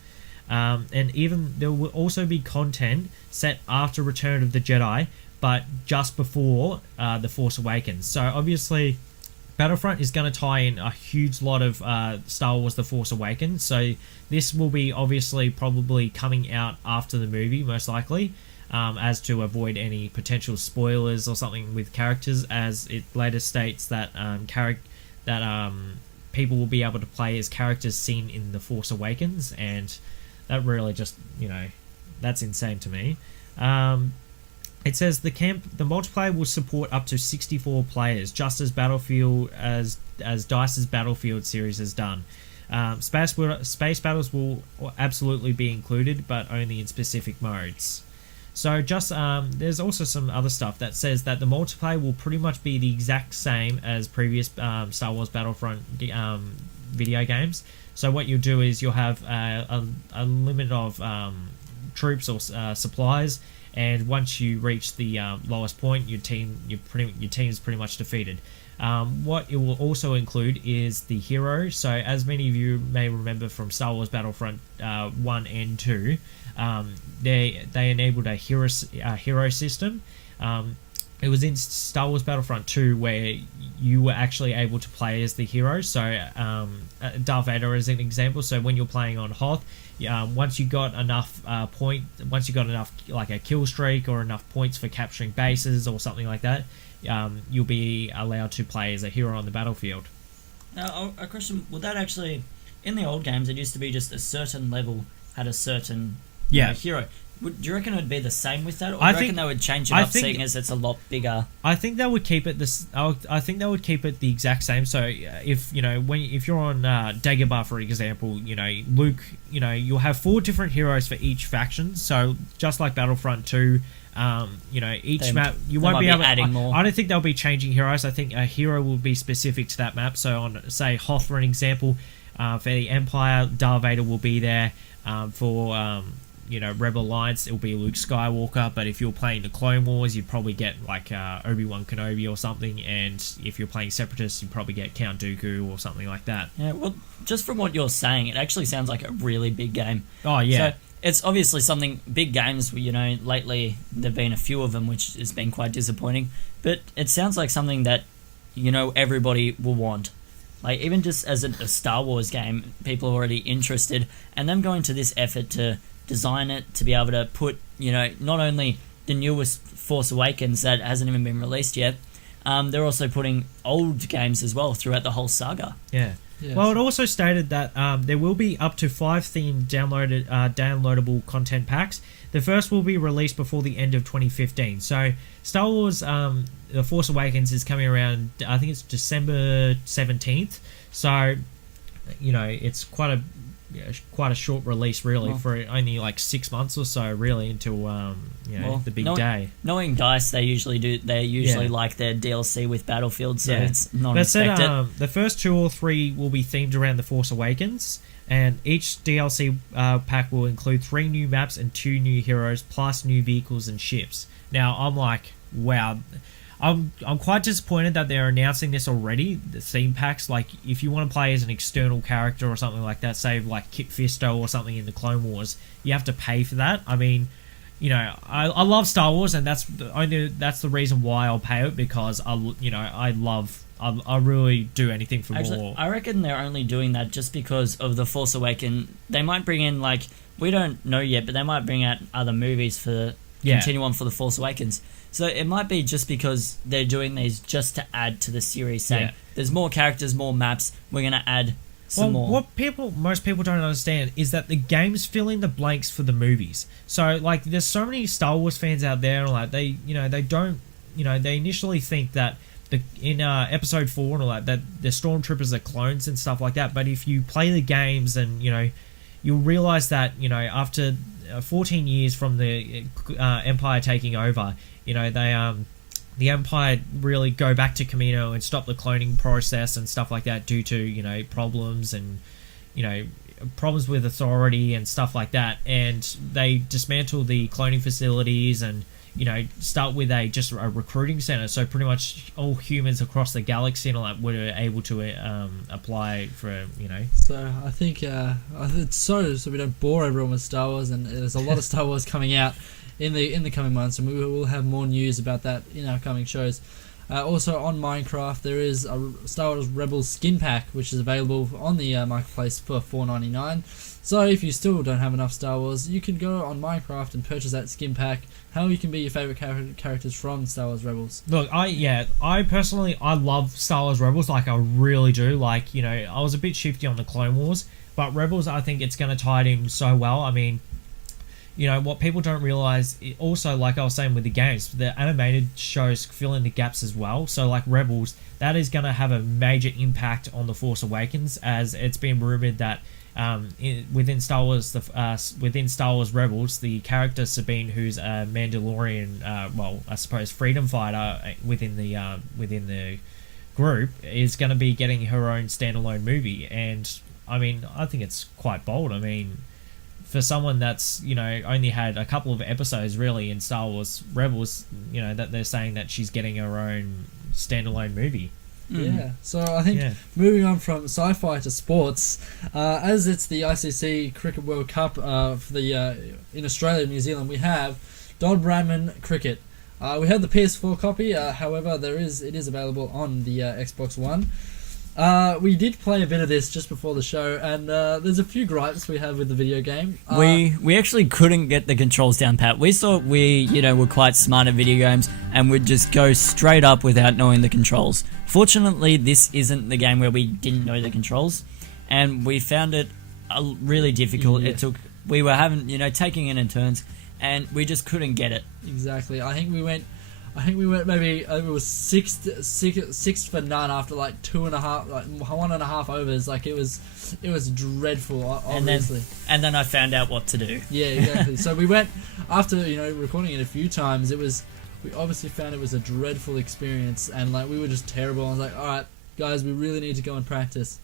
And even there will also be content set after Return of the Jedi, but just before The Force Awakens. So obviously Battlefront is going to tie in a huge lot of Star Wars The Force Awakens, so this will be obviously probably coming out after the movie, most likely, as to avoid any potential spoilers or something with characters, as it later states that people will be able to play as characters seen in The Force Awakens, and that really just, that's insane to me. It says the multiplayer will support up to 64 players, just as Battlefield as DICE's Battlefield series has done. Space battles will absolutely be included, but only in specific modes. So just there's also some other stuff that says that the multiplayer will pretty much be the exact same as previous Star Wars Battlefront video games. So what you'll do is you'll have a limit of troops or supplies, and once you reach the lowest point, your team is pretty much defeated. What it will also include is the hero. So as many of you may remember from Star Wars Battlefront 1 and 2, they enabled a hero system. It was in Star Wars Battlefront 2 where you were actually able to play as the hero. So Darth Vader is an example. So when you're playing on Hoth, once you got enough like a kill streak or enough points for capturing bases or something like that, you'll be allowed to play as a hero on the battlefield. Now, a question: would that actually, in the old games, it used to be just a certain level had a certain hero. Do you reckon it would be the same with that, or do you reckon they would change it up, seeing as it's a lot bigger? I think they would keep it I think they would keep it the exact same. So if you're on Dagobah, for example, Luke, you'll have 4 different heroes for each faction. So just like Battlefront 2, each map you won't be able adding more. I don't think they'll be changing heroes. I think a hero will be specific to that map. So on, say, Hoth, for an example, for the Empire, Darth Vader will be there. For Rebel Alliance, it'll be Luke Skywalker, but if you're playing the Clone Wars, you'd probably get like Obi-Wan Kenobi or something, and if you're playing Separatists, you'd probably get Count Dooku or something like that. Yeah, well, just from what you're saying, it actually sounds like a really big game. Oh, yeah. So it's obviously something, big games, lately there've been a few of them, which has been quite disappointing, but it sounds like something that, everybody will want. Like, even just as a Star Wars game, people are already interested, and them going to this effort to design it, to be able to put, not only the newest Force Awakens that hasn't even been released yet, they're also putting old games as well throughout the whole saga. Yeah. Yes. Well, it also stated that there will be up to 5 themed downloadable content packs. The first will be released before the end of 2015. So Star Wars The Force Awakens is coming around, I think it's December 17th. So, you know, it's quite a short release, really, for only like 6 months or so, really, until the big day. Knowing DICE, they usually like their DLC with Battlefield, so it's not expected. The first 2 or 3 will be themed around The Force Awakens, and each DLC pack will include 3 new maps and 2 new heroes, plus new vehicles and ships. Now, I'm like, wow. I'm quite disappointed that they're announcing this already, the theme packs. Like, if you want to play as an external character or something like that, say like Kit Fisto or something in the Clone Wars, you have to pay for that. I mean, you know, I love Star Wars, and that's the reason why I'll pay it, because I really do anything for more. I reckon they're only doing that just because of The Force Awakens. They might bring in, like, we don't know yet, but they might bring out other movies for continue on for The Force Awakens. So it might be just because they're doing these just to add to the series, saying there's more characters, more maps, we're going to add some more. What most people don't understand is that the games fill in the blanks for the movies. So, like, there's so many Star Wars fans out there, and like they initially think that in episode 4 and all that the stormtroopers are clones and stuff like that. But if you play the games, and you'll realize that after 14 years from the Empire taking over, the Empire really go back to Camino and stop the cloning process and stuff like that due to problems and problems with authority and stuff like that, and they dismantle the cloning facilities and start with just a recruiting center, so pretty much all humans across the galaxy and all that were able to apply for So I think it's so we don't bore everyone with Star Wars, and there's a lot of Star Wars coming out in the coming months, and we will have more news about that in our coming shows. Also on Minecraft, there is a Star Wars Rebels skin pack, which is available on the marketplace for $4.99. So if you still don't have enough Star Wars, you can go on Minecraft and purchase that skin pack. How you can be your favorite characters from Star Wars Rebels. Look, I personally love Star Wars Rebels, like I really do. Like, I was a bit shifty on the Clone Wars, but Rebels, I think it's going to tie it in so well. I mean, what people don't realize, also, like I was saying with the games, the animated shows fill in the gaps as well. So, like Rebels, that is going to have a major impact on The Force Awakens, as it's been rumored that within Star Wars Rebels, the character Sabine, who's a Mandalorian, I suppose freedom fighter within the group, is going to be getting her own standalone movie. And I mean, I think it's quite bold. I mean, for someone that's only had a couple of episodes really in Star Wars Rebels, that they're saying that she's getting her own standalone movie. Yeah, so I think moving on from sci-fi to sports, as it's the ICC Cricket World Cup for the in Australia and New Zealand, we have Don Bradman Cricket. We have the PS4 copy, however, it is available on the Xbox One. We did play a bit of this just before the show, and there's a few gripes we have with the video game. We actually couldn't get the controls down pat. We thought we were quite smart at video games and would just go straight up without knowing the controls. Fortunately, this isn't the game where we didn't know the controls, and we found it really difficult. Yeah. We were having taking it in turns, and we just couldn't get it. Exactly. I think we went maybe it was six for none after like 1.5 overs. Like it was dreadful, obviously. And then I found out what to do. Yeah, exactly. So we went after recording it a few times. We obviously found it was a dreadful experience, and like we were just terrible. I was like, all right, guys, we really need to go and practice.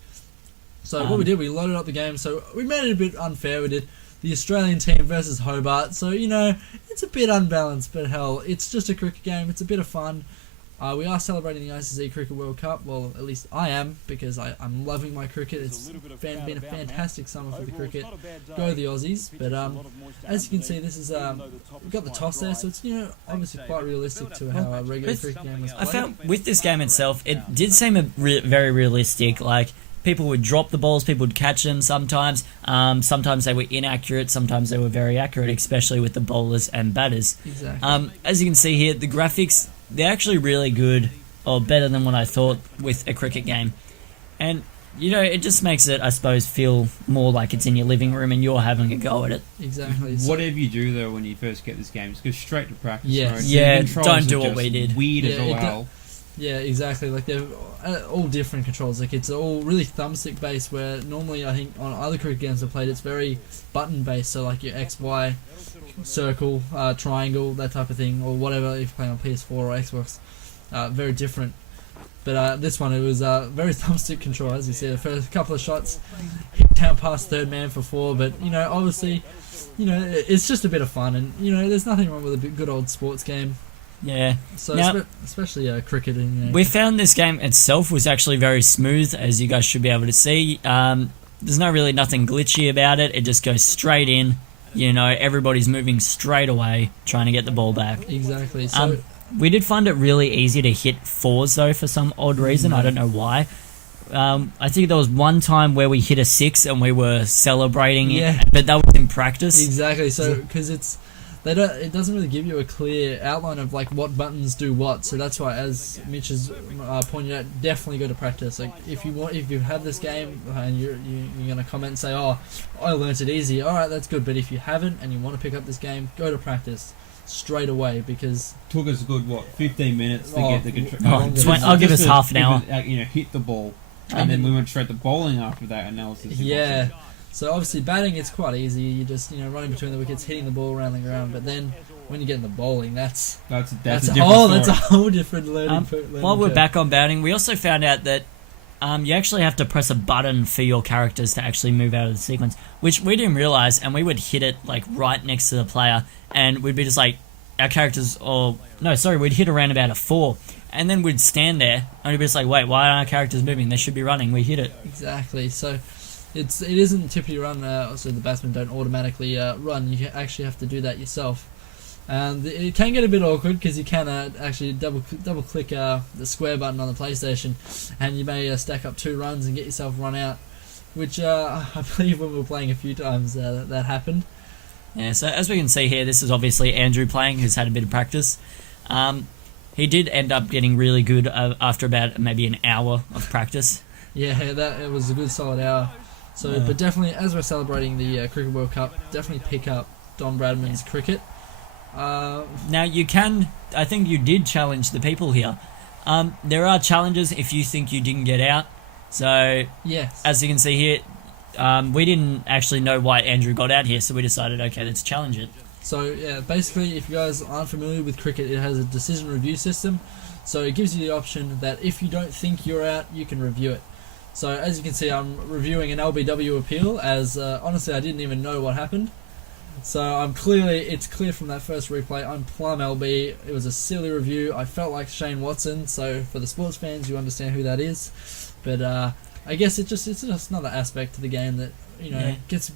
So what we did, we loaded up the game. So we made it a bit unfair. We did the Australian team versus Hobart. So, it's a bit unbalanced, but hell, it's just a cricket game. It's a bit of fun. We are celebrating the ICC Cricket World Cup. Well, at least I am, because I'm loving my cricket. It's been a fantastic summer for the cricket. Go the Aussies. But as you can see, this is we've got the toss there, so it's obviously quite realistic to how a regular cricket game was played. I found with this game itself, it did seem very realistic. Like, people would drop the balls, people would catch them sometimes. Sometimes they were inaccurate, sometimes they were very accurate, especially with the bowlers and batters. Exactly. As you can see here, the graphics, they're actually really good, or better than what I thought with a cricket game. And it just makes it, I suppose, feel more like it's in your living room and you're having a go at it. Exactly. Whatever you do though when you first get this game, just go straight to practice. Yes. Right? Yeah, The controls don't do are what just we did. Weird as Yeah, all hell. Yeah, exactly. Like they're all different controls. Like it's all really thumbstick based. Where normally I think on other cricket games I've played, it's very button based. So like your X, Y, circle, triangle, that type of thing, or whatever. If you're playing on PS4 or Xbox, very different. But this one, it was very thumbstick control. As you see, the first couple of shots hit down past third man for 4. But obviously, it's just a bit of fun, and there's nothing wrong with a good old sports game. Yeah. So Now- especially cricket. And, We found this game itself was actually very smooth, as you guys should be able to see. There's nothing glitchy about it. It just goes straight in. Everybody's moving straight away, trying to get the ball back. Exactly. So We did find it really easy to hit 4s, though, for some odd reason. I don't know why. I think there was one time where we hit a 6 and we were celebrating it, but that was in practice. exactly. So because it doesn't really give you a clear outline of like what buttons do what. So that's why, as Mitch has pointed out, definitely go to practice. Like if you have this game and you're gonna comment and say, "Oh, I learnt it easy." All right, that's good. But if you haven't and you want to pick up this game, go to practice straight away because Took us a good 15 minutes to get the control. I'll give us half an hour. Hit the ball, and then we went straight to bowling after that, and now it's just yeah. So obviously batting, it's quite easy. You just running between the wickets, hitting the ball around the ground. But then when you get in the bowling, that's a different that's a story. whole different learning. While we're curve. back on batting, we also found out that you actually have to press a button for your characters to actually move out of the sequence, which we didn't realize, and we would hit it like right next to the player, and we'd be just like, our characters, we'd hit around about a 4, and then we'd stand there, and we'd be just like, wait, why aren't our characters moving? They should be running. We hit it. Exactly. So it isn't typically run. So the batsmen don't automatically run. You actually have to do that yourself. And it can get a bit awkward because you can actually double click the square button on the PlayStation, and you may stack up 2 runs and get yourself run out, which I believe when we were playing a few times that happened. Yeah, so as we can see here, this is obviously Andrew playing, who's had a bit of practice. He did end up getting really good after about maybe an hour of practice. Yeah, it was a good solid hour. So, but definitely, as we're celebrating the Cricket World Cup, definitely pick up Don Bradman's cricket. Now I think you did challenge the people here. There are challenges if you think you didn't get out. So, yes, as you can see here, we didn't actually know why Andrew got out here, so we decided, okay, let's challenge it. So yeah, basically, if you guys aren't familiar with cricket, it has a decision review system. So it gives you the option that if you don't think you're out, you can review it. So as you can see, I'm reviewing an LBW appeal, as honestly I didn't even know what happened. So it's clear from that first replay, I'm plumb LB. It was a silly review. I felt like Shane Watson, so for the sports fans, you understand who that is. But I guess it's just another aspect to the game that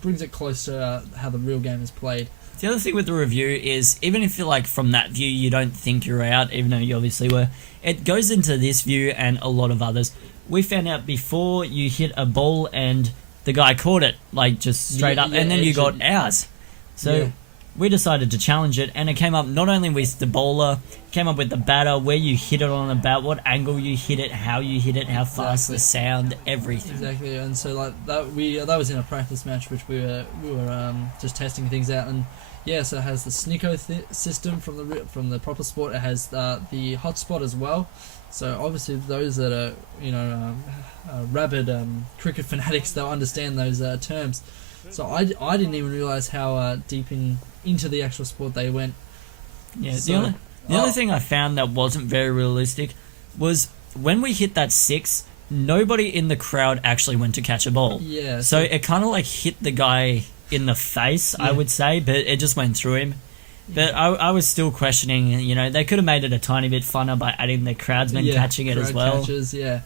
brings it close to how the real game is played. The other thing with the review is, even if you're like from that view you don't think you're out, even though you obviously were, it goes into this view and a lot of others. We found out before you hit a ball and the guy caught it, like just straight up, and then you got out. So we decided to challenge it, and it came up not only with the bowler, it came up with the batter, where you hit it on the bat, what angle you hit it, how you hit it, how fast the sound, everything. Exactly, and so like that that was in a practice match which we were just testing things out, and so it has the Snicko system from the proper sport. It has the hotspot as well. So obviously those that are rabid cricket fanatics, they'll understand those terms. So I didn't even realise how deep into the actual sport they went. Yeah, the only thing I found that wasn't very realistic was when we hit that 6, nobody in the crowd actually went to catch a ball. Yeah. So it kind of like hit the guy in the face, I would say, but it just went through him. But I was still questioning, they could have made it a tiny bit funner by adding the crowdsmen catching it as well. Catches, yeah.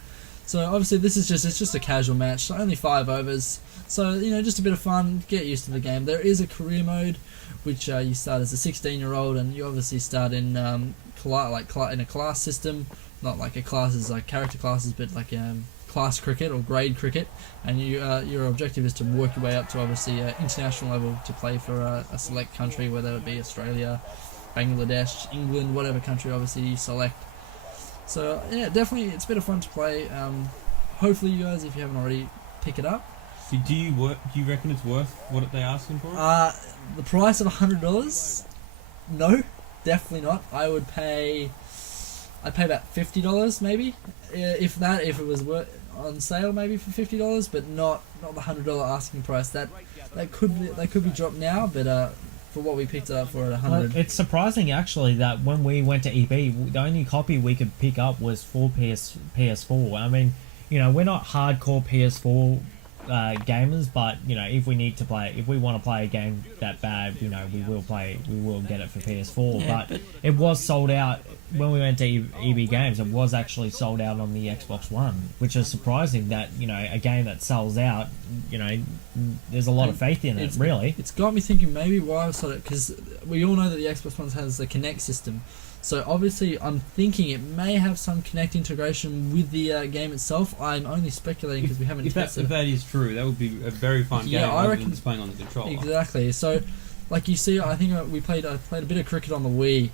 So obviously this is just a casual match, so only 5 overs. So, just a bit of fun, get used to the game. There is a career mode, which you start as a 16-year-old, and you obviously start in in a class system, not like a classes like character classes, but like class cricket or grade cricket, and your objective is to work your way up to obviously international level to play for a select country, whether it be Australia, Bangladesh, England, whatever country obviously you select. So yeah, definitely it's a bit of fun to play. hopefully you guys, if you haven't already, pick it up. So do you reckon it's worth what they're asking for? The price of $100? No, definitely not. I'd pay about $50 maybe, if that. If it was on sale, maybe for $50, but not the $100 asking price. That could be dropped now, but for what we picked it up for at $100. Well, it's surprising actually that when we went to EB, the only copy we could pick up was for PS4. I mean, we're not hardcore PS4 gamers, but if we need to play, if we want to play a game that bad, we will get it for PS4. Yeah, but it was sold out when we went to EB Games. It was actually sold out on the Xbox One, which is surprising that a game that sells out, there's a lot of faith in it. Really, it's got me thinking maybe why I sold it, because we all know that the Xbox One has the Kinect system. So obviously, I'm thinking it may have some Kinect integration with the game itself. I'm only speculating because we haven't tested it. If that is true, that would be a very fun game. I reckon just playing on the controller. Exactly. So, like you see, I think I played a bit of cricket on the Wii.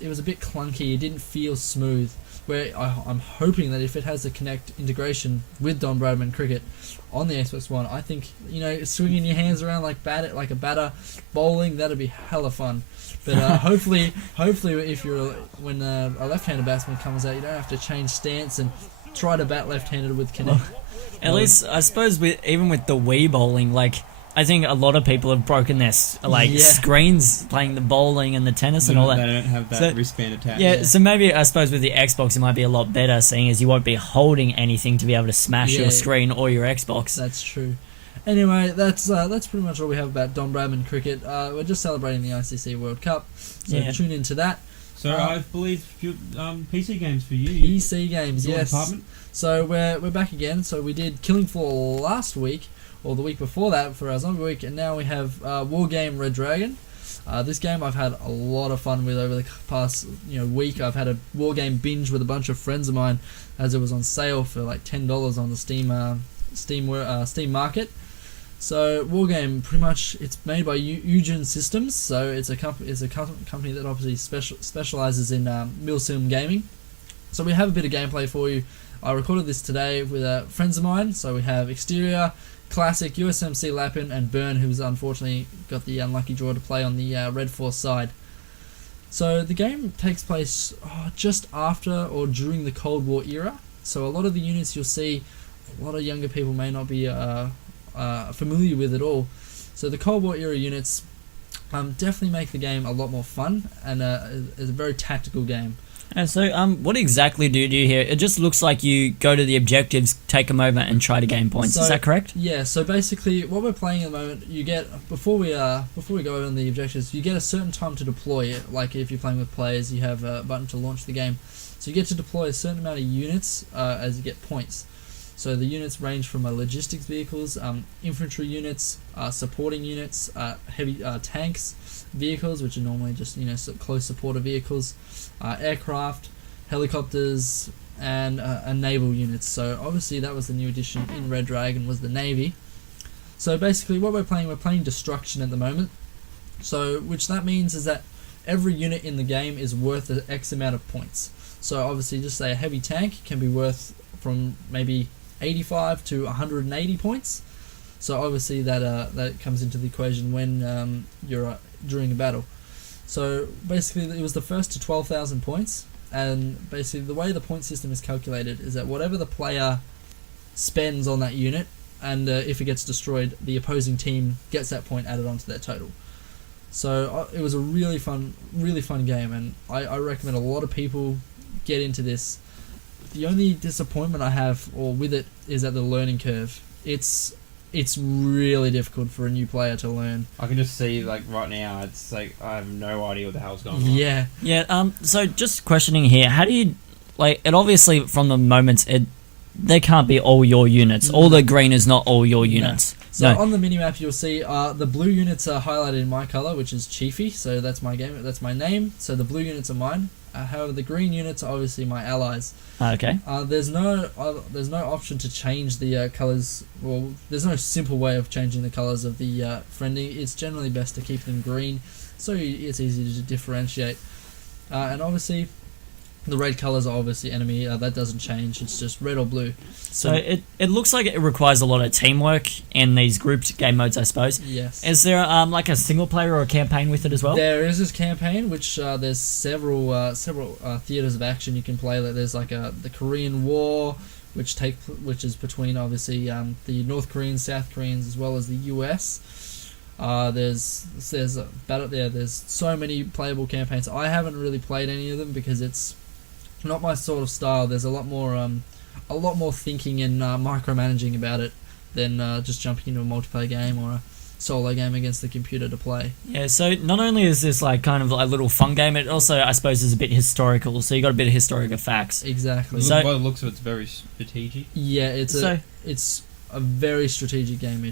It was a bit clunky. It didn't feel smooth. Where I'm hoping that if it has the Kinect integration with Don Bradman cricket on the Xbox One, I think swinging your hands around like a batter, bowling, that'd be hella fun. But hopefully, if when a left-handed batsman comes out, you don't have to change stance and try to bat left-handed with Kinect. At least, I suppose, even with the Wii bowling, I think a lot of people have broken their screens playing the bowling and the tennis and all that. They don't have that wristband attached. Yeah, so maybe, I suppose, with the Xbox, it might be a lot better, seeing as you won't be holding anything to be able to smash your screen or your Xbox. That's true. Anyway, that's pretty much all we have about Don Bradman cricket. We're just celebrating the ICC World Cup, so tune into that. So I believe PC games for you. PC games, yes. Department? So we're back again. So we did Killing Floor last week, or the week before that for our Zombie Week, and now we have War Game Red Dragon. This game I've had a lot of fun with over the past week. I've had a War Game binge with a bunch of friends of mine, as it was on sale for like $10 on the Steam market. So Wargame, pretty much, it's made by Eugen Systems. So it's a company that obviously specializes in milsim gaming. So we have a bit of gameplay for you. I recorded this today with friends of mine. So we have Exterior, Classic, USMC Lapin, and Burn, who's unfortunately got the unlucky draw to play on the Red Force side. So the game takes place just after or during the Cold War era. So a lot of the units you'll see, a lot of younger people may not be familiar with at all. So the Cold War era units definitely make the game a lot more fun, and is a very tactical game. And so, what exactly do you do here? It just looks like you go to the objectives, take them over, and try to gain points. Is that correct? Yeah. So basically, what we're playing at the moment, you get before we go over on the objectives, you get a certain time to deploy it. Like if you're playing with players, you have a button to launch the game. So you get to deploy a certain amount of units as you get points. So the units range from logistics vehicles, infantry units, supporting units, heavy tanks, vehicles, which are normally just close supporter vehicles, aircraft, helicopters, and naval units. So obviously that was the new addition in Red Dragon, was the Navy. So basically what we're playing destruction at the moment. So which that means is that every unit in the game is worth an X amount of points. So obviously just say a heavy tank can be worth from maybe 85 to 180 points. So obviously that comes into the equation when you're during a battle. So basically it was the first to 12,000 points, and basically the way the point system is calculated is that whatever the player spends on that unit, and if it gets destroyed, the opposing team gets that point added onto their total. So it was a really fun game, and I recommend a lot of people get into this. The only disappointment I have with it is at the learning curve. It's really difficult for a new player to learn. I can just see right now. It's I have no idea what the hell's going on. Yeah. Yeah. So just questioning here, how do you it? Obviously, from the moments they can't be all your units. All the green is not all your units. So on the minimap, you'll see the blue units are highlighted in my color, which is Chiefy. So that's my game. That's my name. So the blue units are mine. However, the green units are obviously my allies. Okay. There's no option to change the colors. Well, there's no simple way of changing the colors of the friendly. It's generally best to keep them green, so it's easy to differentiate. And obviously, The red colors are obviously enemy. That doesn't change. It's just red or blue. So it looks like it requires a lot of teamwork in these grouped game modes, I suppose. Yes. Is there like a single player or a campaign with it as well? There is this campaign, which there's several theaters of action you can play. Like there's like the Korean War, which is between obviously the North Koreans, South Koreans, as well as the US. There's a battle there. There's so many playable campaigns. I haven't really played any of them because it's not my sort of style. There's a lot more thinking and micromanaging about it than just jumping into a multiplayer game or a solo game against the computer to play. Yeah, so not only is this like kind of a little fun game, it also, I suppose, is a bit historical. So you got a bit of historical facts. Exactly. So, by the looks of it, it's very strategic. Yeah, it's a very strategic game.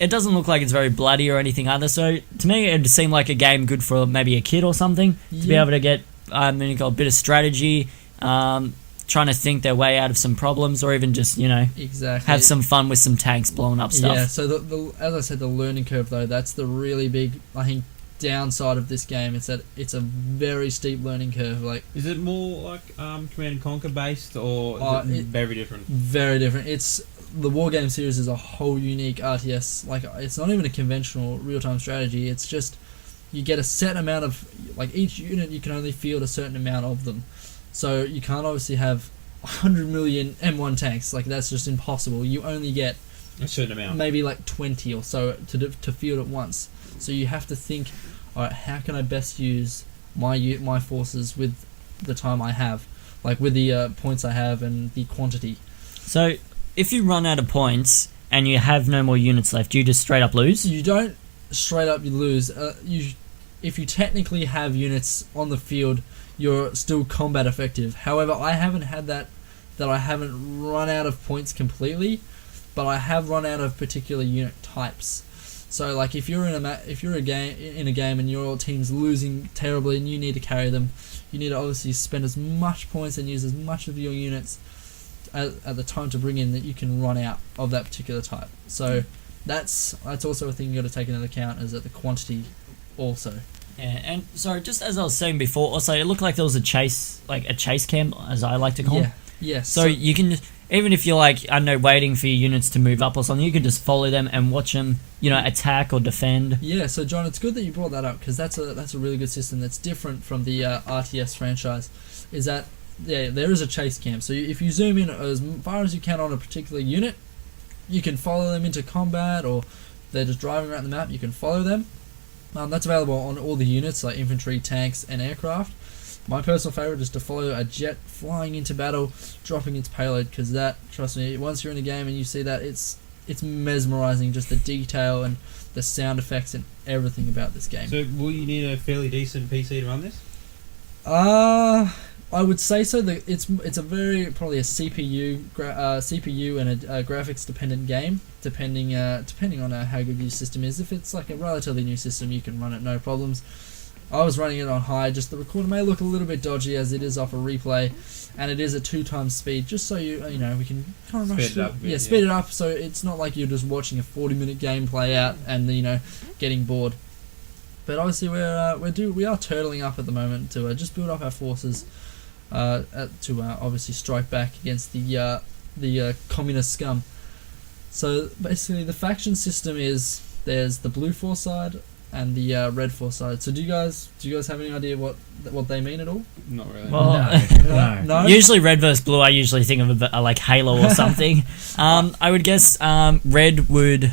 It doesn't look like it's very bloody or anything either. So to me, it seemed like a game good for maybe a kid or something to be able to get you got a bit of strategy, trying to think their way out of some problems, or even just have some fun with some tanks blowing up stuff. Yeah. So the as I said, the learning curve though, that's the really big, I think, downside of this game. It's that it's a very steep learning curve. Like, is it more like Command and Conquer based, or is it very different? Very different. It's the war game series is a whole unique RTS. Like, it's not even a conventional real-time strategy. It's just you get a set amount of, like, each unit you can only field a certain amount of them. So you can't obviously have 100 million M1 tanks. Like, that's just impossible. You only get a certain amount, maybe like 20 or so to field at once. So you have to think, all right, how can I best use my forces with the time I have, like with the points I have and the quantity. So if you run out of points and you have no more units left, you just straight up lose? You don't straight up lose. If you technically have units on the field, you're still combat effective. However, I haven't had that I haven't run out of points completely, but I have run out of particular unit types. So, like, if you're in a game and your team's losing terribly and you need to carry them, you need to obviously spend as much points and use as much of your units at the time to bring in that you can run out of that particular type. So that's also a thing you got to take into account, is that the quantity also. Yeah, and sorry, just as I was saying before, also it looked like there was a chase camp, as I like to call them. Yes. So you can, even if you're like, I don't know, waiting for your units to move up or something, you can just follow them and watch them, attack or defend. Yeah, so John, it's good that you brought that up, because that's a really good system that's different from the RTS franchise, is that there is a chase camp. So if you zoom in as far as you can on a particular unit, you can follow them into combat, or they're just driving around the map, you can follow them. That's available on all the units, like infantry, tanks, and aircraft. My personal favourite is to follow a jet flying into battle, dropping its payload, because that, trust me, once you're in a game and you see that, it's mesmerising, just the detail and the sound effects and everything about this game. So will you need a fairly decent PC to run this? I would say so. It's a very probably a CPU and a graphics dependent game, depending on how good your system is. If it's like a relatively new system, you can run it no problems. I was running it on high. Just the recorder may look a little bit dodgy as it is off a replay, and it is a 2x speed. Just so we can kind of rush speed it up a bit, speed it up, so it's not like you're just watching a 40-minute game play out and getting bored. But obviously we are turtling up at the moment to just build up our forces. To obviously strike back against the communist scum. So basically, the faction system is there's the blue force side and the red force side. So do you guys have any idea what they mean at all? Not really. Well, no. Usually red versus blue, I usually think of like Halo or something. I would guess red would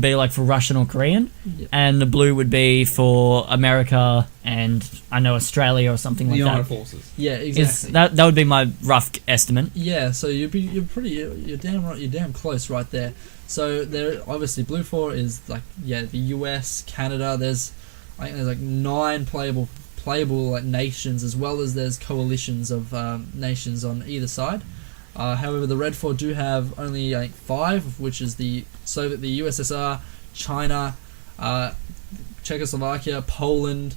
be like for Russian or Korean, and the blue would be for America and I know Australia or something like that. The Armed Forces. Yeah, exactly. That would be my rough estimate. Yeah, so you're damn right, you're damn close right there. So there, obviously, blue 4 is like the US, Canada. I think there's like 9 playable like nations, as well as there's coalitions of nations on either side. However, the red 4 do have only 5, which is the USSR, China, Czechoslovakia, Poland,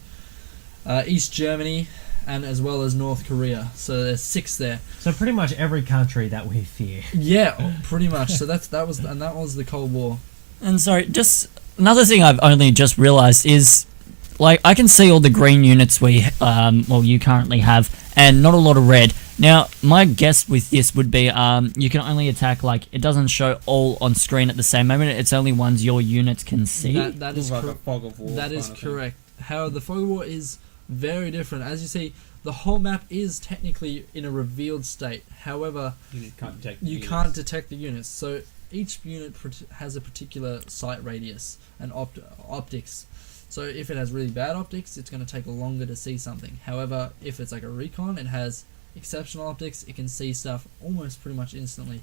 East Germany, and as well as North Korea. So there's 6 there. So pretty much every country that we fear. Yeah, pretty much. So that was the Cold War. And sorry, just another thing I've only just realised is like I can see all the green units you currently have, and not a lot of red. Now, my guess with this would be you can only attack, like, it doesn't show all on screen at the same moment. It's only ones your units can see. That is Like a fog of war That is kind of thing. correct. However, the fog of war is very different. As you see, the whole map is technically in a revealed state. However, You can't detect. you can't detect the units. So each unit has a particular sight radius and optics. So if it has really bad optics, it's going to take longer to see something. However, if it's like a recon, it has exceptional optics, it can see stuff almost pretty much instantly.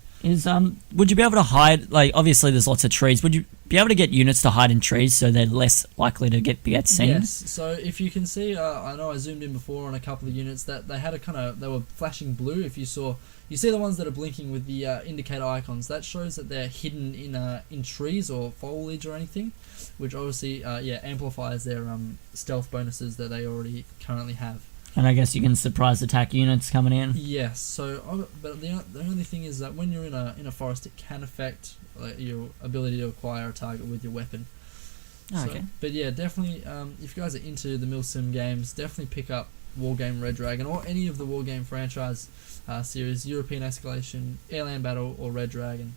Would you be able to hide, like, obviously there's lots of trees, would you be able to get units to hide in trees so they're less likely to get seen? Yes, so if you can see, I know I zoomed in before on a couple of units that they had they were flashing blue. If you see the ones that are blinking with the indicator icons, that shows that they're hidden in trees or foliage or anything, which obviously amplifies their stealth bonuses that they already currently have. And I guess you can surprise attack units coming in. Yes. So, but the only thing is that when you're in a forest, it can affect your ability to acquire a target with your weapon. Oh, So, okay. but yeah, definitely. If you guys are into the Milsim games, definitely pick up Wargame Red Dragon or any of the Wargame franchise series: European Escalation, Airland Battle, or Red Dragon.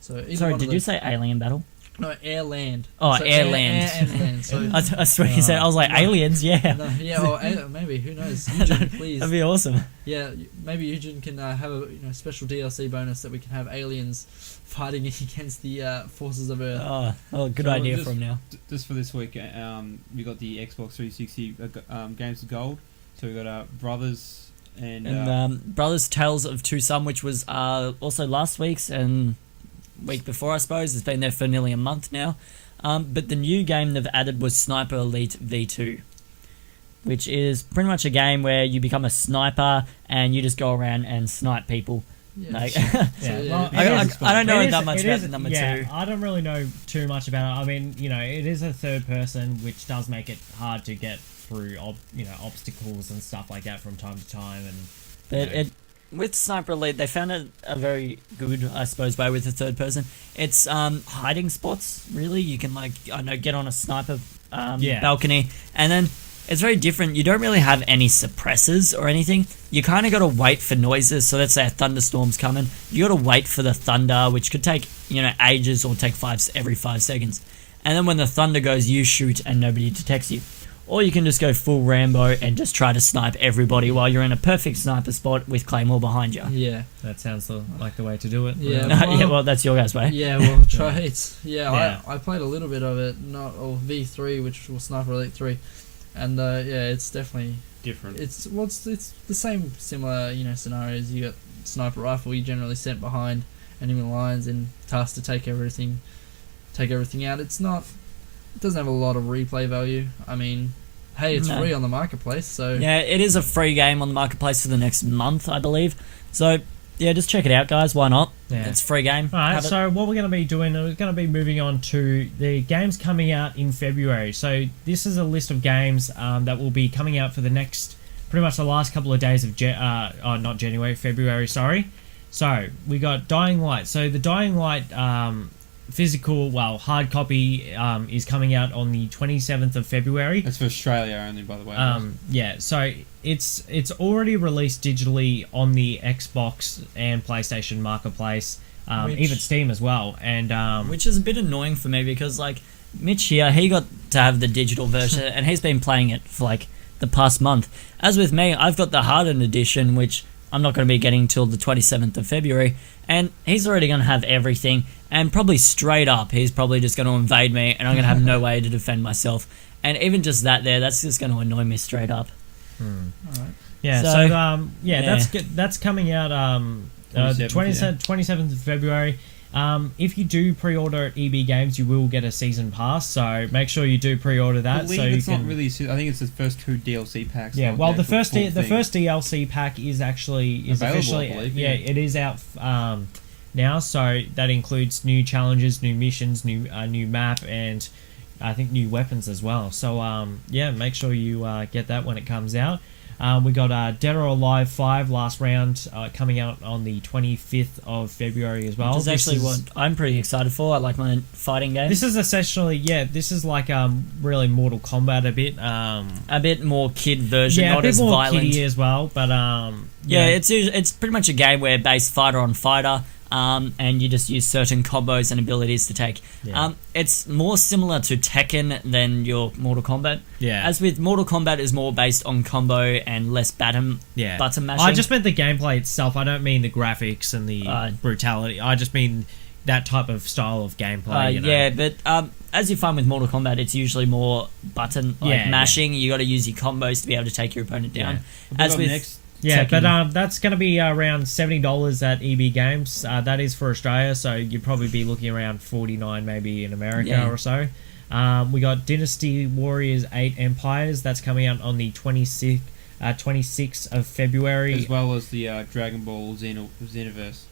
So, Sorry, did you say Alien Battle? No, Airland. Oh, So Airland. Air and land. So, I swear you said, I was like, aliens, yeah. no, yeah, or maybe, who knows? Eugene, please. That'd be awesome. Yeah, maybe Eugene can have a special DLC bonus that we can have aliens fighting against the forces of Earth. Oh, good So idea just- from now. Just for this week, we got the Xbox 360 games of gold. So we got Brothers and Brothers Tales of Two Some, which was also last week's and week before, I suppose. It's been there for nearly a month now. But the new game they've added was Sniper Elite V2, which is pretty much a game where you become a sniper and you just go around and snipe people. Yeah. Like, Well, I don't know it that is- much it about is- number yeah, two. I don't really know too much about it. I mean, it is a third person, which does make it hard to get through, obstacles and stuff like that from time to time. And With Sniper Elite, they found a very good, I suppose, way with the third person. It's hiding spots, really. You can, get on a sniper balcony, and then it's very different. You don't really have any suppressors or anything. You kind of got to wait for noises. So let's say a thunderstorm's coming. You got to wait for the thunder, which could take, ages or take every 5 seconds. And then when the thunder goes, you shoot and nobody detects you. Or you can just go full Rambo and just try to snipe everybody while you're in a perfect sniper spot with Claymore behind you. Yeah. that sounds like the way to do it. Yeah. Well, that's your guys' way. Yeah, well, try it. Yeah. I played a little bit of it, V3, which was Sniper Elite 3, and it's definitely different. It's the same similar scenarios. You got sniper rifle. You generally sent behind enemy lines and tasked to take everything out. It doesn't have a lot of replay value. I mean, hey, it's free on the marketplace, so Yeah, it is a free game on the marketplace for the next month, I believe. So yeah, just check it out, guys. Why not? Yeah. It's a free game. All right, Have it. so what we're going to be doing, we're going to be moving on to the games coming out in February. So this is a list of games that will be coming out for the next, pretty much the last couple of days of February, sorry. So we got Dying Light. So the Dying Light hard copy is coming out on the 27th of February. That's for Australia only, by the way. Yeah, so it's already released digitally on the Xbox and PlayStation Marketplace, even Steam as well. And which is a bit annoying for me because Mitch here, he got to have the digital version and he's been playing it for the past month. As with me, I've got the hardened edition, which I'm not going to be getting till the 27th of February, and he's already going to have everything. And probably straight up, he's probably just going to invade me, and I'm going to have no way to defend myself. And even just that's just going to annoy me straight up. Alright. Yeah, so that's coming out 27th of February. If you do pre-order at EB Games, you will get a season pass, so make sure you do pre-order that. I believe so it's you not can... really. I think it's the first 2 DLC packs. Yeah, not well, the actual first full thing. DLC pack is Available, officially I believe, it is out now. So that includes new challenges, new missions, new map, and I think new weapons as well. So make sure you get that when it comes out. We got Dead or Alive 5 last round coming out on the 25th of February as well. Which is actually what I'm pretty excited for. I like my fighting games. This is essentially, this is like really Mortal Kombat a bit. A bit more kid version, yeah, not a bit as more violent. kiddie as well, but yeah, it's pretty much a game where based fighter on fighter. And you just use certain combos and abilities to take. Yeah. It's more similar to Tekken than your Mortal Kombat. Yeah. As with Mortal Kombat is more based on combo and less button mashing. I just meant the gameplay itself. I don't mean the graphics and the brutality. I just mean that type of style of gameplay. You know? Yeah, but as you find with Mortal Kombat, it's usually more button mashing. You got to use your combos to be able to take your opponent down. As with next? Yeah, Tekken. but that's going to be around $70 at EB Games. That is for Australia, so you'd probably be looking around $49 maybe in America or so. We got Dynasty Warriors 8 Empires. That's coming out on the 26th of February. As well as the Dragon Ball Xenoverse.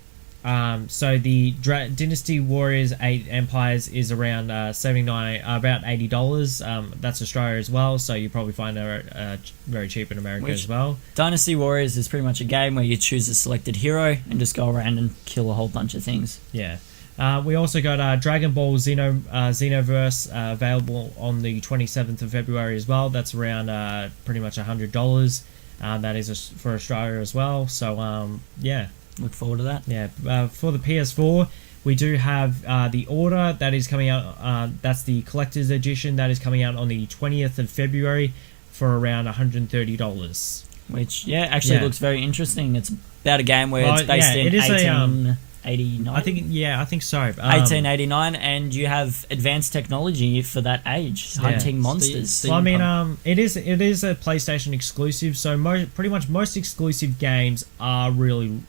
So the Dynasty Warriors 8 Empires is around about $80. That's Australia as well, so you probably find it very cheap in America as well. Dynasty Warriors is pretty much a game where you choose a selected hero and just go around and kill a whole bunch of things. Yeah. We also got Dragon Ball Xenoverse available on the 27th of February as well. That's around pretty much $100. That is for Australia as well. So yeah. Look forward to that. Yeah. For the PS4, we do have The Order that is coming out. That's the collector's edition that is coming out on the 20th of February for around $130. Which actually looks very interesting. It's about a game where it's based in 1889. I think so. 1889, and you have advanced technology for that age, hunting monsters. Well, I mean, it is a PlayStation exclusive, so pretty much most exclusive games are really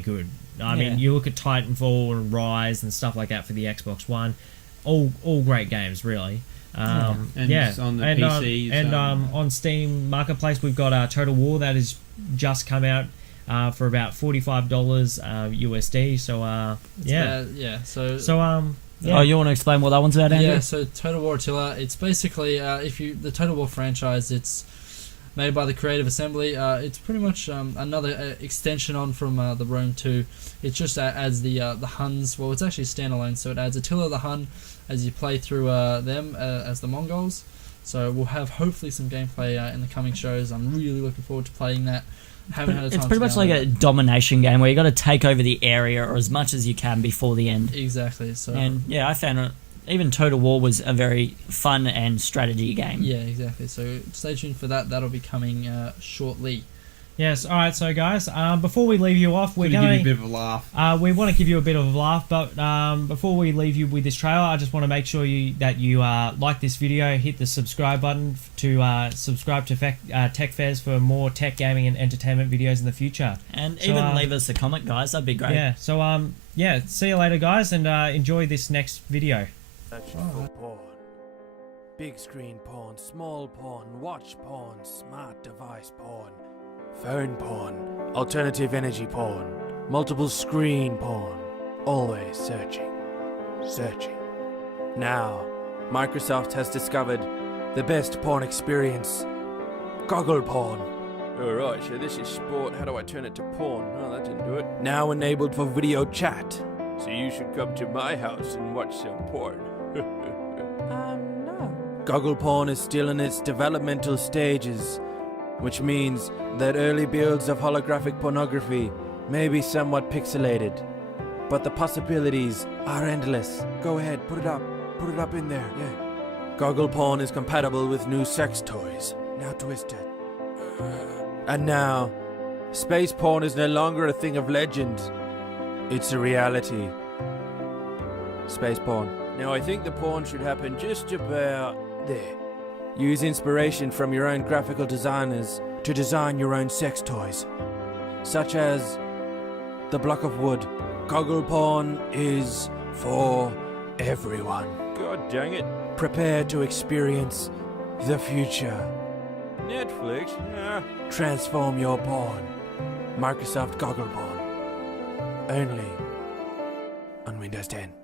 good. I mean, you look at Titanfall and Rise and stuff like that for the Xbox One, all great games, really. On the PCs, on Steam Marketplace, we've got Total War that has just come out for about $45 USD. So Oh, you want to explain what that one's about, Andrew? Yeah, so Total War Attila, it's basically the Total War franchise, it's made by the Creative Assembly. It's pretty much another extension on from the Rome 2. It just adds the Huns. Well, it's actually standalone, so it adds Attila the Hun as you play through them as the Mongols. So we'll have hopefully some gameplay in the coming shows. I'm really looking forward to playing that. It's pretty much like a domination game where you got to take over the area or as much as you can before the end. Exactly. So I found it. Even Total War was a very fun and strategy game. Yeah, exactly. So stay tuned for that. That'll be coming shortly. Yes. All right. So, guys, before we leave you off, we're going to give you a bit of a laugh. We want to give you a bit of a laugh, but before we leave you with this trailer, I just want to make sure that you like this video, hit the subscribe button to subscribe to Techfez for more tech, gaming, and entertainment videos in the future. And even leave us a comment, guys. That'd be great. Yeah. So, see you later, guys, and enjoy this next video. Porn. Big screen porn, small porn, watch porn, smart device porn, phone porn, alternative energy porn, multiple screen porn. Always searching. Now, Microsoft has discovered the best porn experience. Goggle porn. Alright, so this is sport. How do I turn it to porn? Oh, that didn't do it. Now enabled for video chat. So you should come to my house and watch some porn. No. Goggle porn is still in its developmental stages, which means that early builds of holographic pornography may be somewhat pixelated. But the possibilities are endless. Go ahead, put it up in there, yeah. Goggle porn is compatible with new sex toys. Now twist it. And now, space porn is no longer a thing of legend. It's a reality. Space porn. Now I think the porn should happen just about there. Use inspiration from your own graphical designers to design your own sex toys, such as the block of wood. Goggle porn is for everyone. God dang it. Prepare to experience the future. Netflix? Nah. Transform your porn. Microsoft Goggle porn. Only on Windows 10.